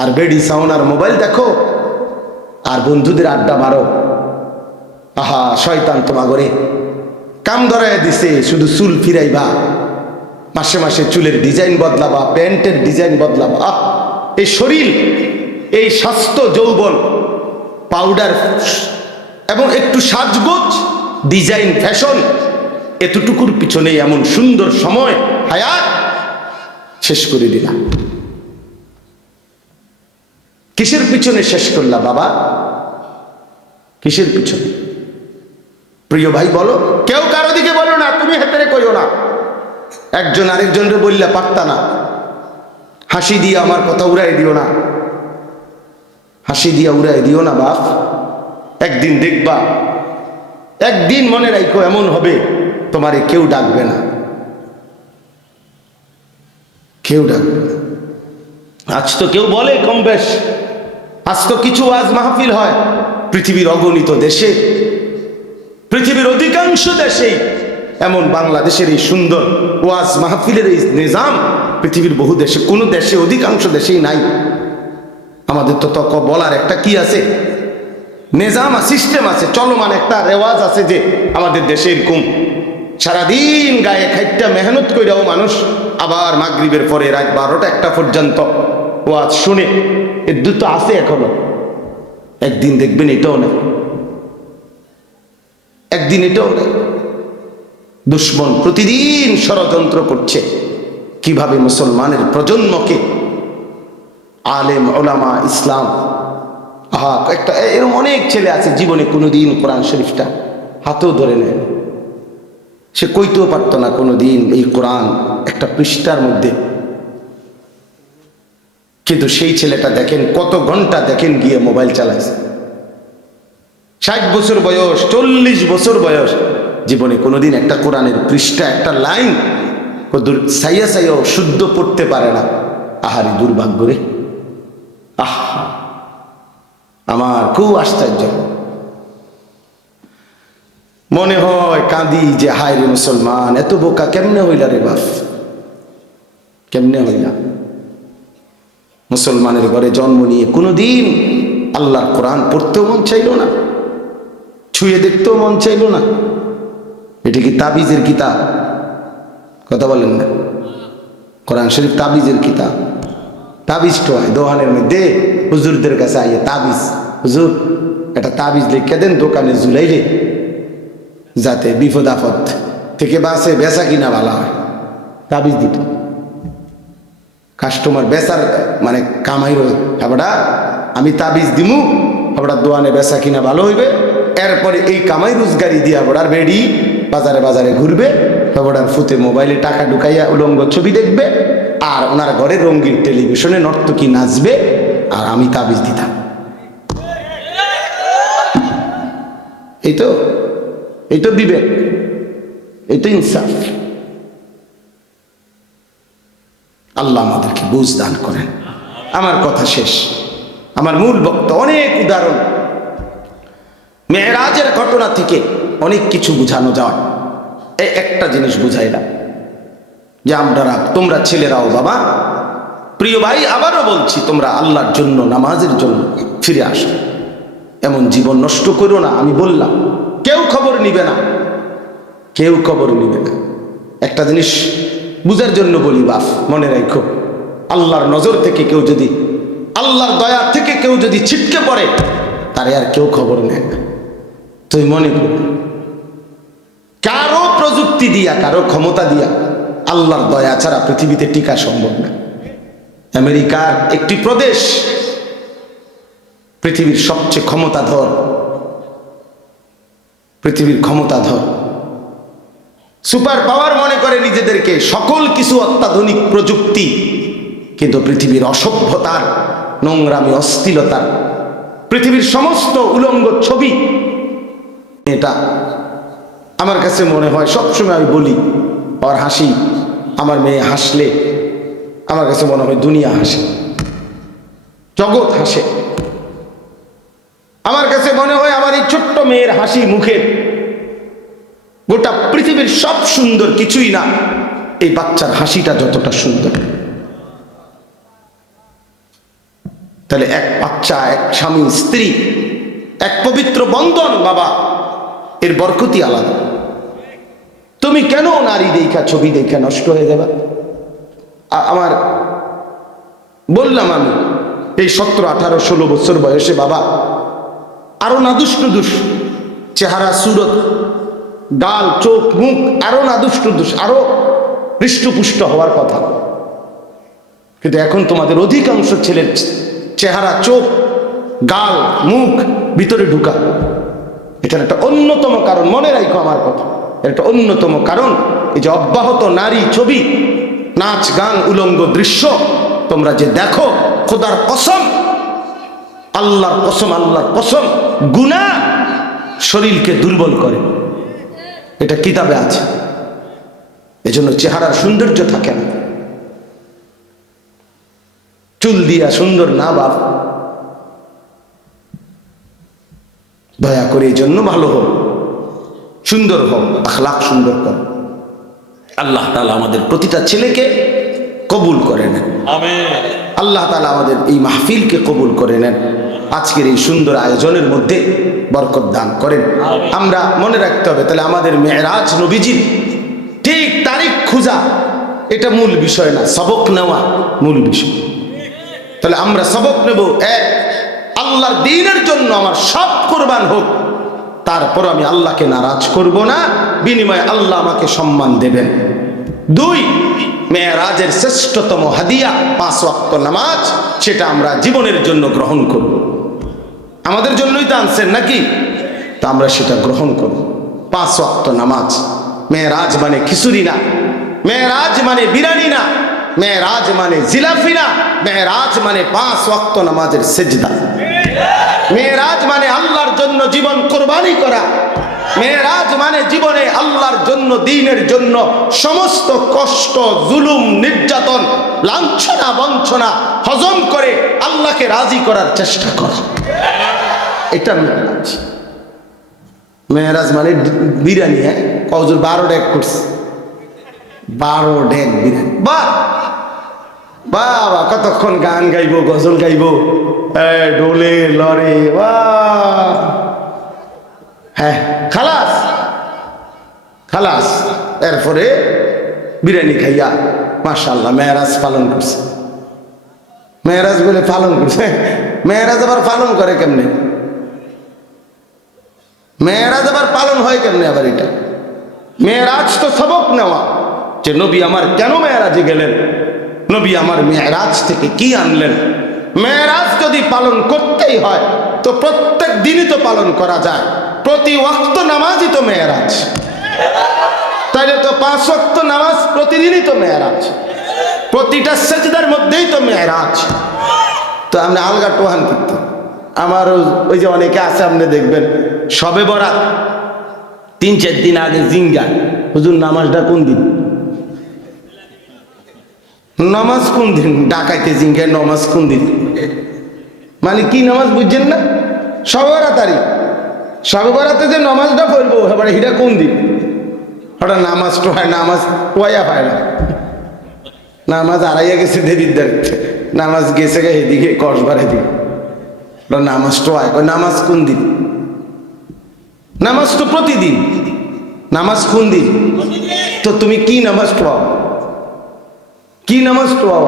আর বেডি সাউন্ড আর মোবাইল দেখো আর বন্ধুদের আড্ডা মারো, আহা শয়তান তোমাগরে কাম ধরায় দিছে, শুধু চুল ফিরাইবা, মাসে মাসে চুলের ডিজাইন বদলাবা, প্যান্টের ডিজাইন বদলাবা। এই শরীর, এই স্বাস্থ্য, যৌবন, পাউডার এবং একটু সাজগোজ, ডিজাইন, ফ্যাশন, এতটুকুর পিছনে এমন সুন্দর সময় হায়াত শেষ করে দিলাম। কিসের পিছনে শেষ করলা বাবা? কিসের পিছনে? প্রিয় ভাই বলো, কেউ কারো দিকে বলো না, তুমি হেতেরে কইও না। একজন আরেকজনকে বললে পারতা না, হাসি দিয়ে আমার কথা উড়াই দিও না, হাসি দিয়ে উড়াই দিও না বাপ। একদিন দেখবা, একদিন মনে রাখো এমন হবে তোমারে কেউ ডাকবে না, কেউ ডাকবে না। আজ তো কেউ বলে কম বেশ, আজ তো কিছু ওয়াজ মাহফিল হয় পৃথিবীর অগণিত দেশে, পৃথিবীর অধিকাংশ দেশেই এমন বাংলাদেশের এই সুন্দর ওয়াজ মাহফিলের এই নিজাম পৃথিবীর বহু দেশে, কোনো দেশে, অধিকাংশ দেশেই নাই। আমাদের তো তক বলার একটা কি আছে, নিজাম, সিস্টেম আছে, চলমান একটা রেওয়াজ আছে যে আমাদের দেশে এরকম সারাদিন গায়ে খাইটা মেহনত কইরাও মানুষ আবার মাগরিবের পরে রাত 12টা 1টা পর্যন্ত ওয়াজ শুনে, এর দুটো আছে এখনো। একদিন দেখবেন এটাও নেই, একদিন এটাও নেই। দুশ্মন প্রতিদিন ষড়যন্ত্র করছে কিভাবে মুসলমানের প্রজন্মকে, আলেম ওলামা ইসলাম, একটা এরকম অনেক ছেলে আছে জীবনে কোনোদিন কোরআন শরীফটা হাতেও ধরে নেয়, সে কইতেও পারতো না কোনোদিন এই কোরআন একটা পৃষ্ঠার মধ্যে। কিন্তু সেই ছেলেটা দেখেন কত ঘন্টা দেখেন গিয়ে মোবাইল চালাইছে, 60 বছর বয়স, 40 বছর বয়স, জীবনে কোনোদিন একটা কোরআনের পৃষ্ঠা, একটা লাইন সাইয়া সাইয়াও শুদ্ধ পড়তে পারে না। আহারে দুর্ভাগ্য রে, আহা আমার খুব আশ্চর্য মনে হয়, কাঁদি যে হায় রে মুসলমান, এত বোকা কেমনে হইলা রে বাপ, কেমনে হইলা? মুসলমানের ঘরে জন্ম নিয়ে কোনোদিন আল্লাহর কোরআন পড়তেও মন চাইল না, ছুঁয়ে দেখতেও মন চাইল না। এটা কি তাবিজের কিতাব? কথা বলেন না, কোরআন শরীফ তাবিজের কিতাব। তাবিজ তো হয় দোকানের মধ্যে হুজুরদের কাছে আইয়ে তাবিজ, হুজুর একটা তাবিজ লিখে দেন দোকানে ঝুলাইলে যাতে বিপদ আপদ থেকে বাঁচে, বেচা কিনা ভালো হয়। তাবিজ দিত কাস্টমার বেচার মানে কামাই রোজ হাবড়া আমি তাবিজ দিমু হাবড়া দোয়ানে বেচা কিনা ভালো হইবে, এরপরে এই কামাই রোজগারি দিয়া হাবড়ার বেডি বাজারে বাজারে ঘুরবে, হাবড়ার ফুতে মোবাইলে টাকা ঢুকাইয়া উলঙ্গ ছবি দেখবে, আর ওনার ঘরে রঙিন টেলিভিশনে নর্তকী নাচবে, আর আমি তাবিজ দিতাম। এই তো বিবেক, এই তো ইনসাফ। আল্লাহ আমাদেরকে বুঝ দান করেন। আমার কথা শেষ, আমার মূল বক্তব্য অনেক উদাহরণ মেরাজের ঘটনা থেকে অনেক কিছু বুঝানো যায়। এই একটা জিনিস বুঝাইলাম যে তোমরা ছেলেরাও বাবা, প্রিয় ভাই, আবারও বলছি, তোমরা আল্লাহর জন্য নামাজের জন্য ফিরে আসো, এমন জীবন নষ্ট করো না। আমি বললাম কেউ খবর নিবে না, কেউ খবর নিবে না। একটা জিনিস বুঝার জন্য বলি বাপ, মনে রাখো, আল্লাহর নজর থেকে কেউ যদি, আল্লাহর দয়া থেকে কেউ যদি ছিটকে পড়ে, তারে আর কেউ খবর নেয় না। তুই মনে কর, কারো প্রযুক্তি দিয়া, কারো ক্ষমতা দিয়া আল্লাহর দয়া ছাড়া পৃথিবীতে টিকা সম্ভব না। আমেরিকার একটি প্রদেশ পৃথিবীর সবচেয়ে ক্ষমতাধর, পৃথিবীর ক্ষমতাধর সুপার পাওয়ার মনে করে নিজেদেরকে, সকল কিছু অত্যাধুনিক প্রযুক্তি, কিন্তু পৃথিবীর অসভ্যতার, নোংরামি, অশ্লীলতার, পৃথিবীর সমস্ত উলঙ্গ ছবি। এটা আমার কাছে মনে হয়, সবসময় আমি বলি, আর হাসি, আমার মেয়ে হাসলে আমার কাছে মনে হয় দুনিয়া হাসে, জগৎ হাসে। আমার কাছে মনে হয় আমার এই ছোট্ট মেয়ের হাসি মুখে গোটা পৃথিবীর সব সুন্দর কিছুই না, এই বাচ্চার হাসিটা যতটা সুন্দর। তাহলে এক বাচ্চা, এক স্বামী স্ত্রী, এক পবিত্র বন্ধন বাবা, এর বরকতি আলাদা। তুমি কেন নারী দেখা, ছবি দেখা নষ্ট হয়ে যাবে? আমার বললাম, আমি এই 17, 18, 16 বছর বয়সে বাবা আরো নাদুস নুদুস চেহারা, সুরত, গাল, চোখ, মুখ আরো নাদুস নুদুস, আরো হৃষ্টপুষ্ট হওয়ার কথা। কিন্তু এখন তোমাদের অধিকাংশ ছেলের চেহারা, চোখ, গাল, মুখ ভিতরে ঢুকা। এটার একটা অন্যতম কারণ, মনে রাখো আমার কথা, একটা অন্যতম কারণ এই যে অব্যাহত নারী ছবি, নাচ, গান, উলঙ্গ দৃশ্য তোমরা যে দেখো, খোদার কসম, আল্লাহর কসম, আল্লাহর কসম, গুনাহ শরীরকে দুর্বল করে। এটা কিতাবে আছে। এজন্য চেহারার সৌন্দর্য থাকে না। চুল দিয়া সুন্দর না বাপ, দয়া করে এই জন্য ভালো হোক, সুন্দর হোক, আখলাক সুন্দর কর। আল্লাহ তাআলা আমাদের প্রতিটা ছেলেকে কবুল করে নেন। আমিন। আল্লাহ তাআলা আমাদের এই মাহফিলকে কবুল করে নেন। আজকের এই সুন্দর আয়োজনের মধ্যে বরকত দান করেন। আমরা মনে রাখতে হবে, তাহলে আমাদের মেরাজ নবীজির ঠিক তারিখ খোঁজা এটা মূল বিষয় না, সবক নেওয়া মূল বিষয়। তাহলে আমরা সবক নেব, এক, আল্লাহর দ্বীনের জন্য আমার সব কুরবান হোক, তারপর আমি আল্লাহকে নারাজ করব না, বিনিময়ে আল্লাহ আমাকে সম্মান দেবেন। দুই, মেরাজের শ্রেষ্ঠতম হাদিয়া 5 ওয়াক্ত নামাজ, সেটা আমরা জীবনের জন্য গ্রহণ করব। আমাদের জন্যই তো আনছেন নাকি, তা আমরা সেটা গ্রহণ করব। 5 ওয়াক্ত নামাজ। মেরাজ মানে খিচুড়ি না, মেরাজ মানে বিরিয়ানি না, মেরাজ মানে জিলাপি না, মেরাজ মানে 5 ওয়াক্ত নামাজের সেজদা। মেরাজ মানে আল্লাহর জন্য জীবন কোরবানি করা। মেরাজ মানে জীবনে আল্লাহর জন্য, দ্বীনের জন্য সমস্ত কষ্ট, জুলুম, নির্যাতন, লাঞ্ছনা, বঞ্চনা হজম করে আল্লাহকে রাজি করার চেষ্টা করা। এটা মেরাজ। মেরাজ মানে বিরিয়ানি। হ্যাঁ, কজুর 12 ডেক করছে, 12 ডেক বিরিয়ানি। বাহ বাবা, কতক্ষণ গান গাইবো, গজল গাইবো, ডোলে লড়ে, বাহ। হ্যাঁ, খালাস খালাস। এরপরে বিরিয়ানি খাইয়া মাশাআল্লাহ মেরাজ পালন করছে। মেরাজ বলে পালন করছে, মেরাজ আবার পালন করে কেমনে? মেরাজ আবার পালন হয় কেমনে? আবার এটা মেরাজ তো সবক নেওয়া, যে নবী আমার কেন মেরাজে গেলেন, নবী আমার মেরাজ থেকে কি আনলেন। মেরাজ যদি পালন করতেই হয় তো প্রত্যেক দিনই তো পালন করা যায়, প্রতি ওয়াক্ত নামাজই তো মেরাজ, তাইলে তো 5 ওয়াক্ত নামাজ প্রতিদিনই তো মেরাজ, প্রতিটা সেজদার মধ্যেই তো মেরাজ। তো আমরা আলগা টোহান করতে, আমার ওই যে অনেকে আছে আপনি দেখবেন সবে বরাত 3-4 দিন আগে জিঙ্গা, হুজুর নামাজটা কোন দিন, নামাজ কোন দিন, ডাকাইতে জিঙ্গায় নামাজ কোন দিন, মানে কি নামাজ বুঝছেন না? সবে বরাতারি, সবে বরাতে যে নামাজটা পড়বো এবারে হিটা কোন দিন, ওটা নামাজ তো হয়, নামাজ পোয়া পায় না, নামাজ আড়াইয়া গেছে দেবীর দাঁড়িয়ে, নামাজ গেছে গে এদিকে কসবার এদিকে, ওটা নামাজ তো হয়, নামাজ কোন দিন, নামাজ তো প্রতিদিন, নামাজ কোন দিন, তো তুমি কি নামাজ পড়াও, কি নামাজ পড়াও?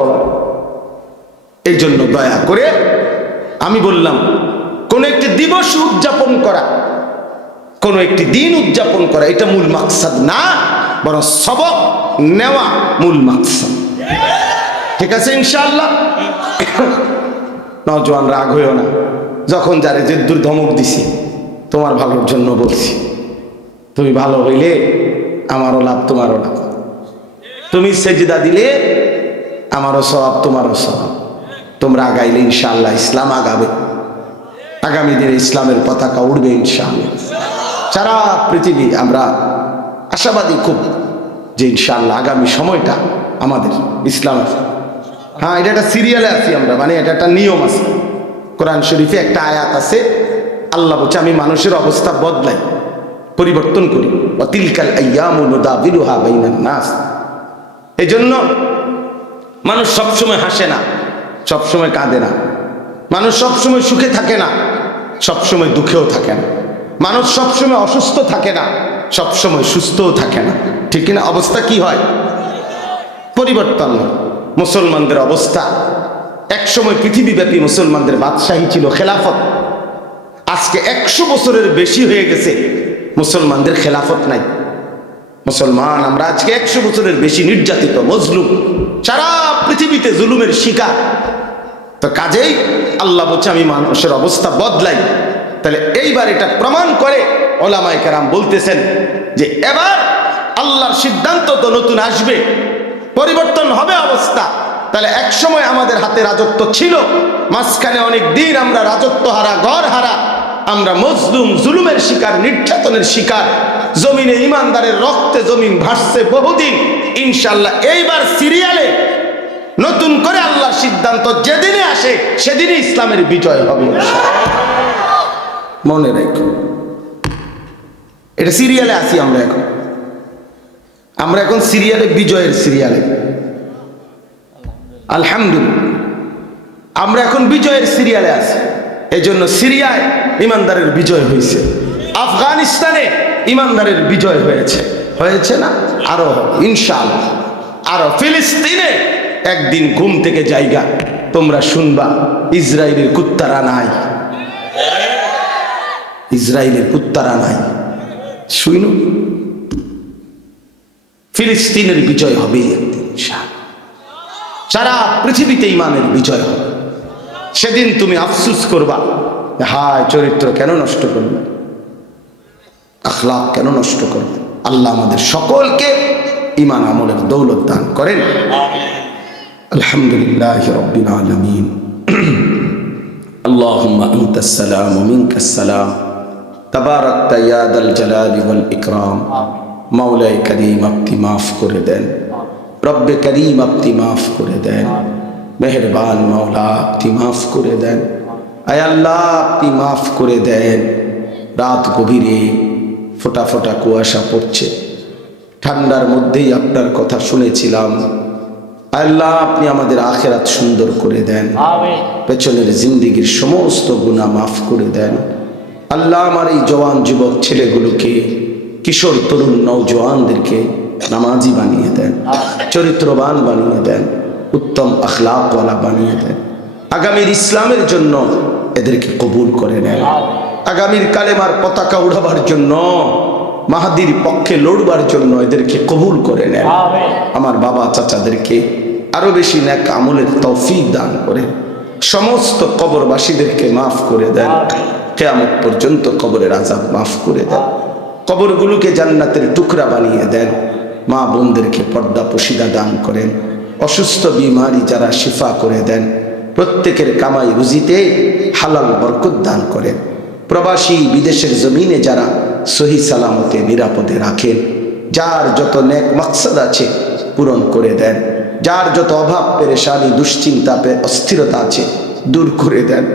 এই জন্য দয়া করে আমি বললাম কোন একটি দিবস উদযাপন করা, কোন একটি দিন উদযাপন করা এটা মূল মাকসাদ না, বরং সবক নেওয়া মূল মাকসাদ। ঠিক আছে ইনশাআল্লাহ? নওজোয়ান রাগ হইও না, যখন যারে যে ধমক দিছি তোমার ভালোর জন্য বলছি, তুমি ভালো হইলে আমারও লাভ তোমারও লাভ, তুমি সেজদা দিলে আমারও সওয়াব তোমারও সওয়াব, তোমরা আগাইলে ইনশাআল্লাহ ইসলাম আগাবে, আগামী দিনে ইসলামের পতাকা উড়বে ইনশাআল্লাহ। সারা পৃথিবী আমরা আশাবাদী খুব যে ইনশাআল্লাহ আগামী সময়টা আমাদের ইসলামের, হ্যাঁ এটা একটা সিরিয়ালে আছি আমরা, মানে এটা একটা নিয়ম আছে, কোরআন শরীফে একটা আয়াত আছে, আল্লাহ বলছে আমি মানুষের অবস্থা বদলাই, পরিবর্তন করি, তিলকাল আইয়ামু নুদাবিলুহা বাইনান নাস। এই জন্য মানুষ সবসময় হাসে না, সবসময় কাঁদে না, মানুষ সবসময় সুখে থাকে না, সবসময় দুঃখেও থাকে না, মানুষ সবসময় অসুস্থ থাকে না, সবসময় সুস্থও থাকে না, ঠিক না? অবস্থা কি হয়? পরিবর্তন। মুসলমানদের অবস্থা একসময় পৃথিবীব্যাপী মুসলমানদের বাদশাহী ছিল, খেলাফত, আজকে 100 বছরের বেশি হয়ে গেছে মুসলমানদের খেলাফত নাই। মুসলমান আমরা আজকে 100 বছরের বেশি নির্যাতিত, মজলুম, সারা পৃথিবীতে জুলুমের শিকার। তো কাজেই আল্লাহ বলছে আমি মানুষের অবস্থা বদলাই। তাহলে এইবার এটা প্রমাণ করে ওলামায়ে কেরাম বলতেছেন যে এবার আল্লাহর সিদ্ধান্ত তো নতুন আসবে, পরিবর্তন হবে অবস্থা। তাহলে এক সময় আমাদের হাতে রাজত্ব ছিল, মাঝখানে অনেক দিন আমরা রাজত্ব হারা, ঘর হারা, আমরা মজলুম, জুলুমের শিকার, নির্যাতনের শিকার, জমিনে ইমানদারের রক্তে জমিন ভাসছে বহুদিন। ইনশাআল্লাহ এইবার সিরিয়ালে নতুন করে আল্লাহর সিদ্ধান্ত যেদিনে আসে সেদিনই ইসলামের বিজয় হবে, মনে রেখো। এটা সিরিয়ালে আছি আমরা এখন, আমরা এখন সিরিয়ালে, বিজয়ের সিরিয়ালে, আলহামদুলিল্লাহ আমরা এখন বিজয়ের সিরিয়ালে আছি। এই জন্য সিরিয়ায় ইমানদারের বিজয় হয়েছে, আফগানিস্তানে ইমানদারের বিজয় হয়েছে, হয়েছে না? আরো ইনশাআল্লাহ, আরো ফিলিস্তিনে একদিন ঘুম থেকে জায়গা তোমরা শুনবা ইসরায়েলের কুত্তারা নাই, ইসরায়েলের কুত্তারা নাই, শুইনো ফিলিস্তিনের বিজয় হবে একদিন ইনশাআল্লাহ। সারা পৃথিবীতে ইমানের বিজয় হবে। সেদিন তুমি আফসোস করবা, হায় চরিত্র কেন নষ্ট করবে, আখলাক কেন নষ্ট করবে। আল্লাহ আমাদের সকলকে ইমান আমলের দৌলত দান করেন। আলহামদুলিল্লাহ রাব্বিল আলামিন। আল্লাহুম্মা আনতাস সালাম ওয়া মিনকাস সালাম, তাবারাকতা ইয়া দাল জালালি ওয়াল ইকরাম। মাওলায়ে কারীম আপনি মাফ করে দেন, রব্বে করিম আপনি মাফ করে দেন, মেহেরবান মাওলা আপনি মাফ করে দেন, আয় আল্লাহ আপনি মাফ করে দেন। রাত গভীরে ফোটা ফোটা কুয়াশা পড়ছে, ঠান্ডার মধ্যেই আপনার কথা শুনেছিলাম। আল্লাহ আপনি আমাদের আখিরাত সুন্দর করে দেন, পেছনের জিন্দেগির সমস্ত গুনাহ মাফ করে দেন। আল্লাহ আমার এই জওয়ান যুবক ছেলেগুলোকে, কিশোর তরুণ নওজওয়ানদেরকে নামাজি বানিয়ে দেন, চরিত্রবান বানিয়ে দেন, উত্তম আখলাকওয়ালা বানিয়ে দেন। আগামীর ইসলামের জন্য এদেরকে কবুল করে নেন। আগামীর কালেমার পতাকা উড়াবার জন্য, মাহাদির পক্ষে লড়বার জন্য এদেরকে কবুল করে নেন। আমার বাবা চাচাদেরকে আরো বেশি নেক আমলের তৌফিক দান করে সমস্ত কবরবাসীদেরকে মাফ করে দেন। কিয়ামত পর্যন্ত কবরের আযাব মাফ করে দেন। কবরগুলোকে জান্নাতের টুকরা বানিয়ে দেন। মা বোনদেরকে পর্দা পশিদা দান করেন। অসুস্থ বিমারি যারা শিফা করে দেন। প্রত্যেকের কামাই রুজিতে হালাল বরকত দান করেন। প্রবাসী বিদেশের জমিনে যারা সহি সালামতে নিরাপদে রাখেন, যার যত নেক মাকসাদ আছে পূরণ করে দেন। যার যত অভাব পেরেশানি দুশ্চিন্তা অস্থিরতা আছে দূর করে দেন।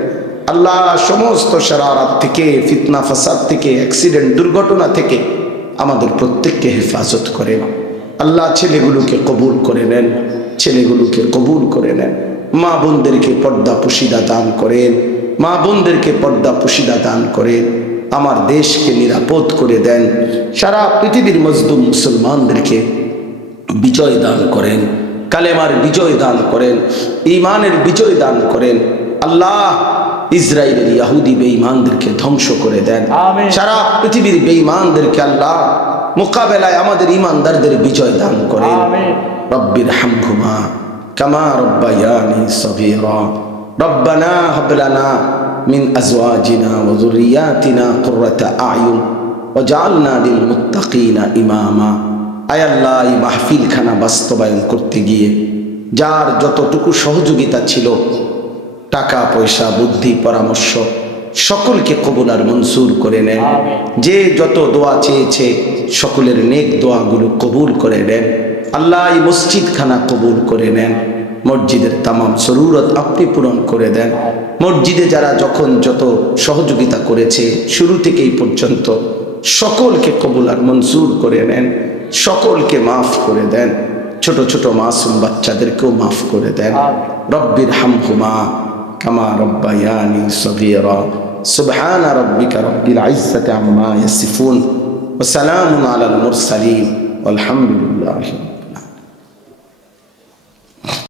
আল্লাহ সমস্ত শারারাত থেকে, ফিতনা ফাসাদ থেকে, অ্যাক্সিডেন্ট দুর্ঘটনা থেকে আমাদের প্রত্যেককে হেফাজত করেন। আল্লাহ ছেলেগুলোকে কবুল করে নেন, ছেলেগুলোকে কবুল করে নেন। মা বোনদেরকে পর্দা পুশিদা দান করেন, মা বোনদেরকে পর্দা পুশিদা দান করেন। আমার দেশকে নিরাপদ করে দেন। সারা পৃথিবীর মজলুম মুসলমানদেরকে বিজয় দান করেন, কালেমার বিজয় দান করেন, ঈমানের বিজয় দান করেন। আল্লাহ ইসরায়েলের ইহুদি বেঈমানদেরকে ধ্বংস করে দেন। সারা পৃথিবীর বেঈমানদেরকে আল্লাহ মোকাবেলায় আমাদের ঈমানদারদের বিজয় দান করেন। রব্বির হামহুমা কামা রব্বায়ানি সগীরা রব্বানা হাব লানা মিন আজওয়াজিনা ওয়া যুররিয়াতিনা কুররাতা আয়ুন ওয়াজআলনা লিল মুত্তাকিনা ইমামা। আয় আল্লাহ, এই মাহফিল খানা বাস্তবায়ন করতে গিয়ে যার যতটুকু সহযোগিতা ছিল, টাকা পয়সা বুদ্ধি পরামর্শ, সকলকে কবুল আর মনসুর করে নেন। যে যত দোয়া চেয়েছে সকলের নেক দোয়াগুলো কবুল করে নেন। আল্লাহ এই মসজিদ খানা কবুল করে নেন। মসজিদের তামাম জরুরত আপনি পূরণ করে দেন। মসজিদে যারা যখন যত সহযোগিতা করেছে শুরু থেকে এই পর্যন্ত সকলকে কবুল আর মনসুর করে নেন। সকলকে মাফ করে দেন। ছোট ছোট মাসুম বাচ্চাদেরকেও মাফ করে দেন। রব্বির হামহুমা কামা রব্বায়ানি সগীরা। সুবহান রাব্বিকা রব্বিল ইজ্জাতি আম্মা ইয়াসিফুন ওয়া সালামুন আলাল মুরসালিন ওয়ালহামদুলিল্লাহি।